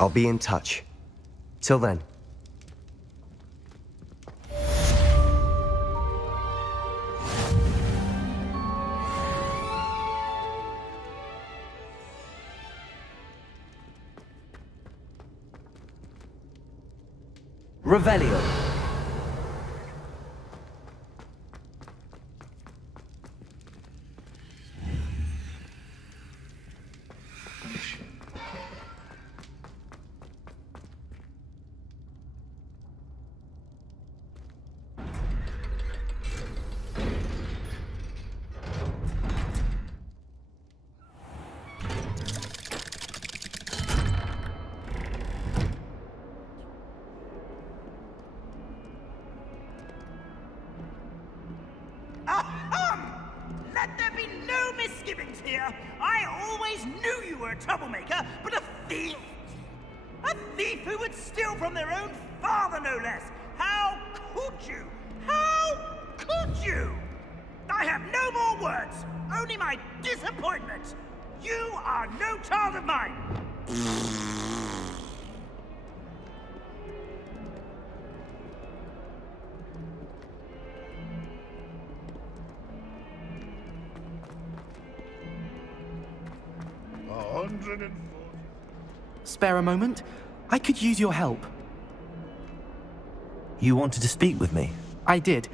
I'll be in touch. Till then. Revelio. Let there be no misgivings here. I always knew you were a troublemaker, but a thief? A thief who would steal from their own father, no less. How could you? How could you? I have no more words, only my disappointment. You are no child of mine. 140. Spare a moment? I could use your help. You wanted to speak with me? I did.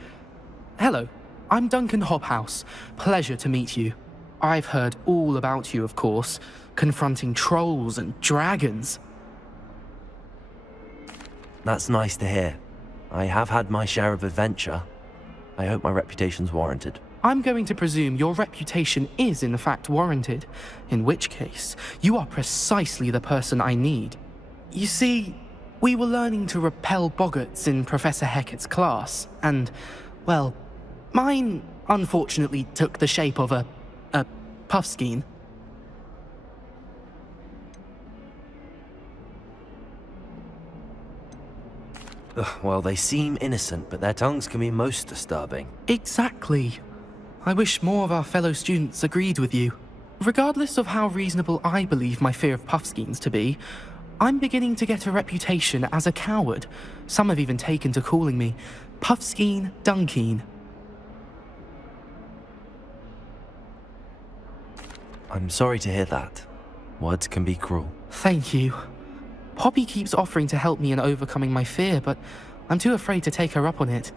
Hello, I'm Duncan Hobhouse. Pleasure to meet you. I've heard all about you, of course, confronting trolls and dragons. That's nice to hear. I have had my share of adventure. I hope my reputation's warranted. I'm going to presume your reputation is in fact warranted, in which case, you are precisely the person I need. You see, we were learning to repel boggarts in Professor Hecat's class, and, well, mine unfortunately took the shape of a puffskein. Well, they seem innocent, but their tongues can be most disturbing. Exactly. I wish more of our fellow students agreed with you. Regardless of how reasonable I believe my fear of puffskeins to be, I'm beginning to get a reputation as a coward. Some have even taken to calling me Puffskein Dunkeen. I'm sorry to hear that. Words can be cruel. Thank you. Poppy keeps offering to help me in overcoming my fear, but I'm too afraid to take her up on it.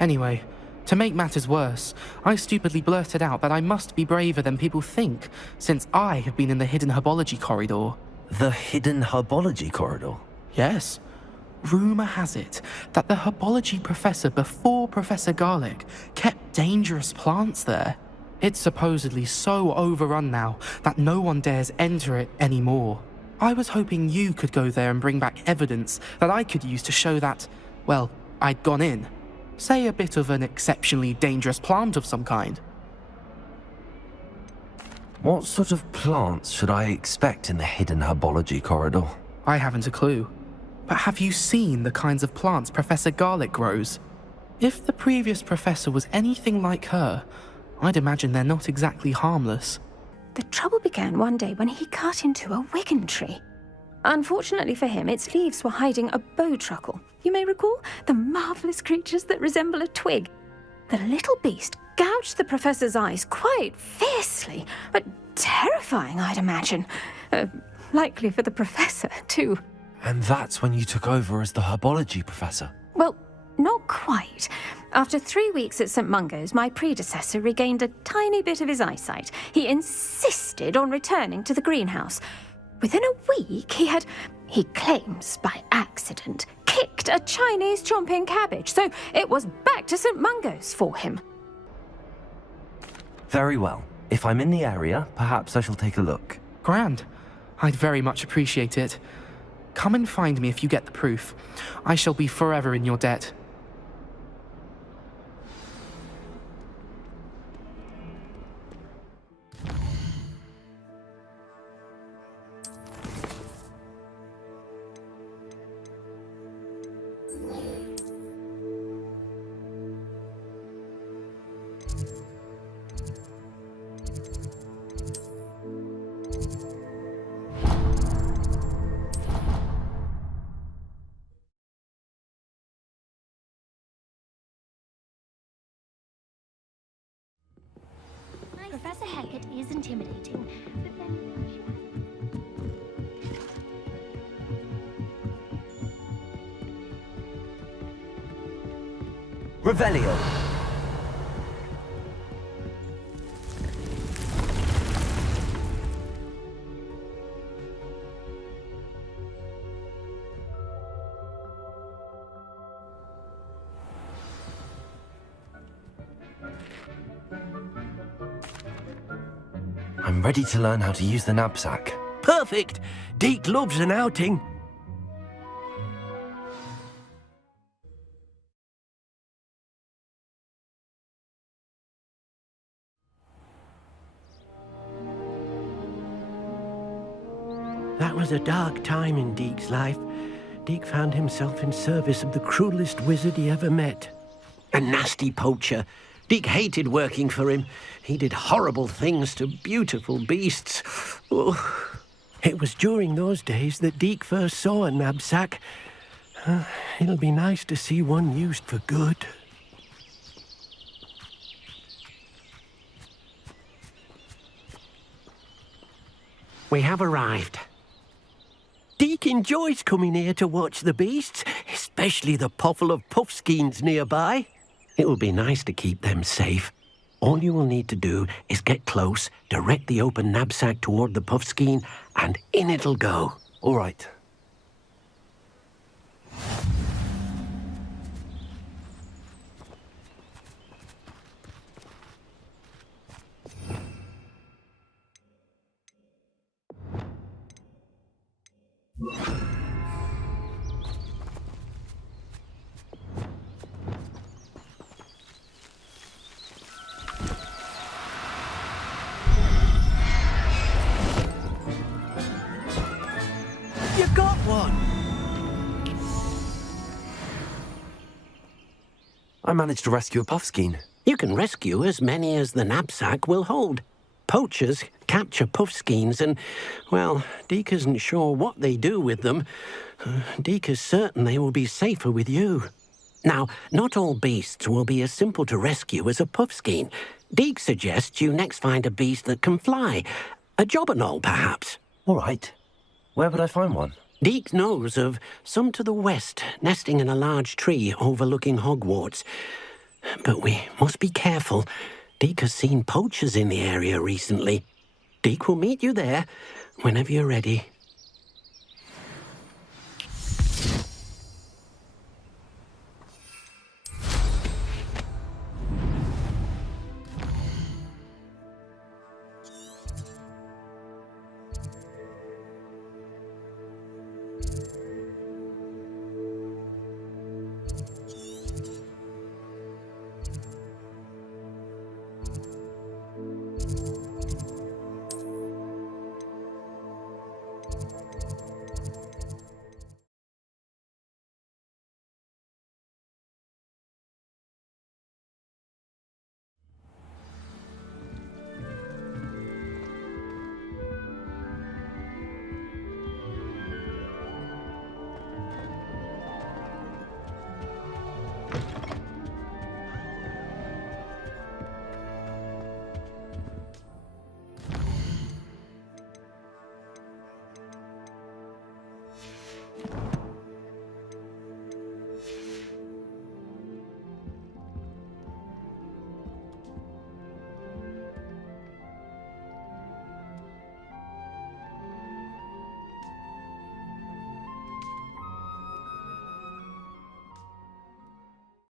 Anyway, to make matters worse, I stupidly blurted out that I must be braver than people think, since I have been in the hidden herbology corridor. The hidden herbology corridor? Yes. Rumour has it that the herbology professor before Professor Garlic kept dangerous plants there. It's supposedly so overrun now that no one dares enter it anymore. I was hoping you could go there and bring back evidence that I could use to show that, well, I'd gone in. Say a bit of an exceptionally dangerous plant of some kind. What sort of plants should I expect in the hidden herbology corridor? I haven't a clue. But have you seen the kinds of plants Professor Garlic grows? If the previous professor was anything like her, I'd imagine they're not exactly harmless. The trouble began one day when he cut into a wigan tree. Unfortunately for him, its leaves were hiding a bowtruckle. You may recall the marvelous creatures that resemble a twig. The little beast gouged the professor's eyes quite fiercely, but terrifying, I'd imagine. Likely for the professor, too. And that's when you took over as the herbology professor? Well, not quite. After 3 weeks at St. Mungo's, my predecessor regained a tiny bit of his eyesight. He insisted on returning to the greenhouse. Within a week, he claims by accident, kicked a Chinese chomping cabbage, so it was back to St. Mungo's for him. Very well. If I'm in the area, perhaps I shall take a look. Grand. I'd very much appreciate it. Come and find me if you get the proof. I shall be forever in your debt. Professor Hecat is intimidating, but then... Revelio. I'm ready to learn how to use the knapsack. Perfect! Deke loves an outing. That was a dark time in Deke's life. Deke found himself in service of the cruelest wizard he ever met. A nasty poacher. Deke hated working for him. He did horrible things to beautiful beasts. Oh. It was during those days that Deke first saw a knapsack. It'll be nice to see one used for good. We have arrived. Deke enjoys coming here to watch the beasts, especially the puffle of puffskeins nearby. It will be nice to keep them safe. All you will need to do is get close, direct the open knapsack toward the puffskein, and in it'll go. All right. You got one! I managed to rescue a puffskein. You can rescue as many as the knapsack will hold. Poachers capture puffskeins and, well, Deke isn't sure what they do with them. Deke is certain they will be safer with you. Now, not all beasts will be as simple to rescue as a puffskein. Deke suggests you next find a beast that can fly. A jobberknoll, perhaps. All right. Where would I find one? Deke knows of some to the west, nesting in a large tree overlooking Hogwarts. But we must be careful. Deke has seen poachers in the area recently. Deke will meet you there whenever you're ready.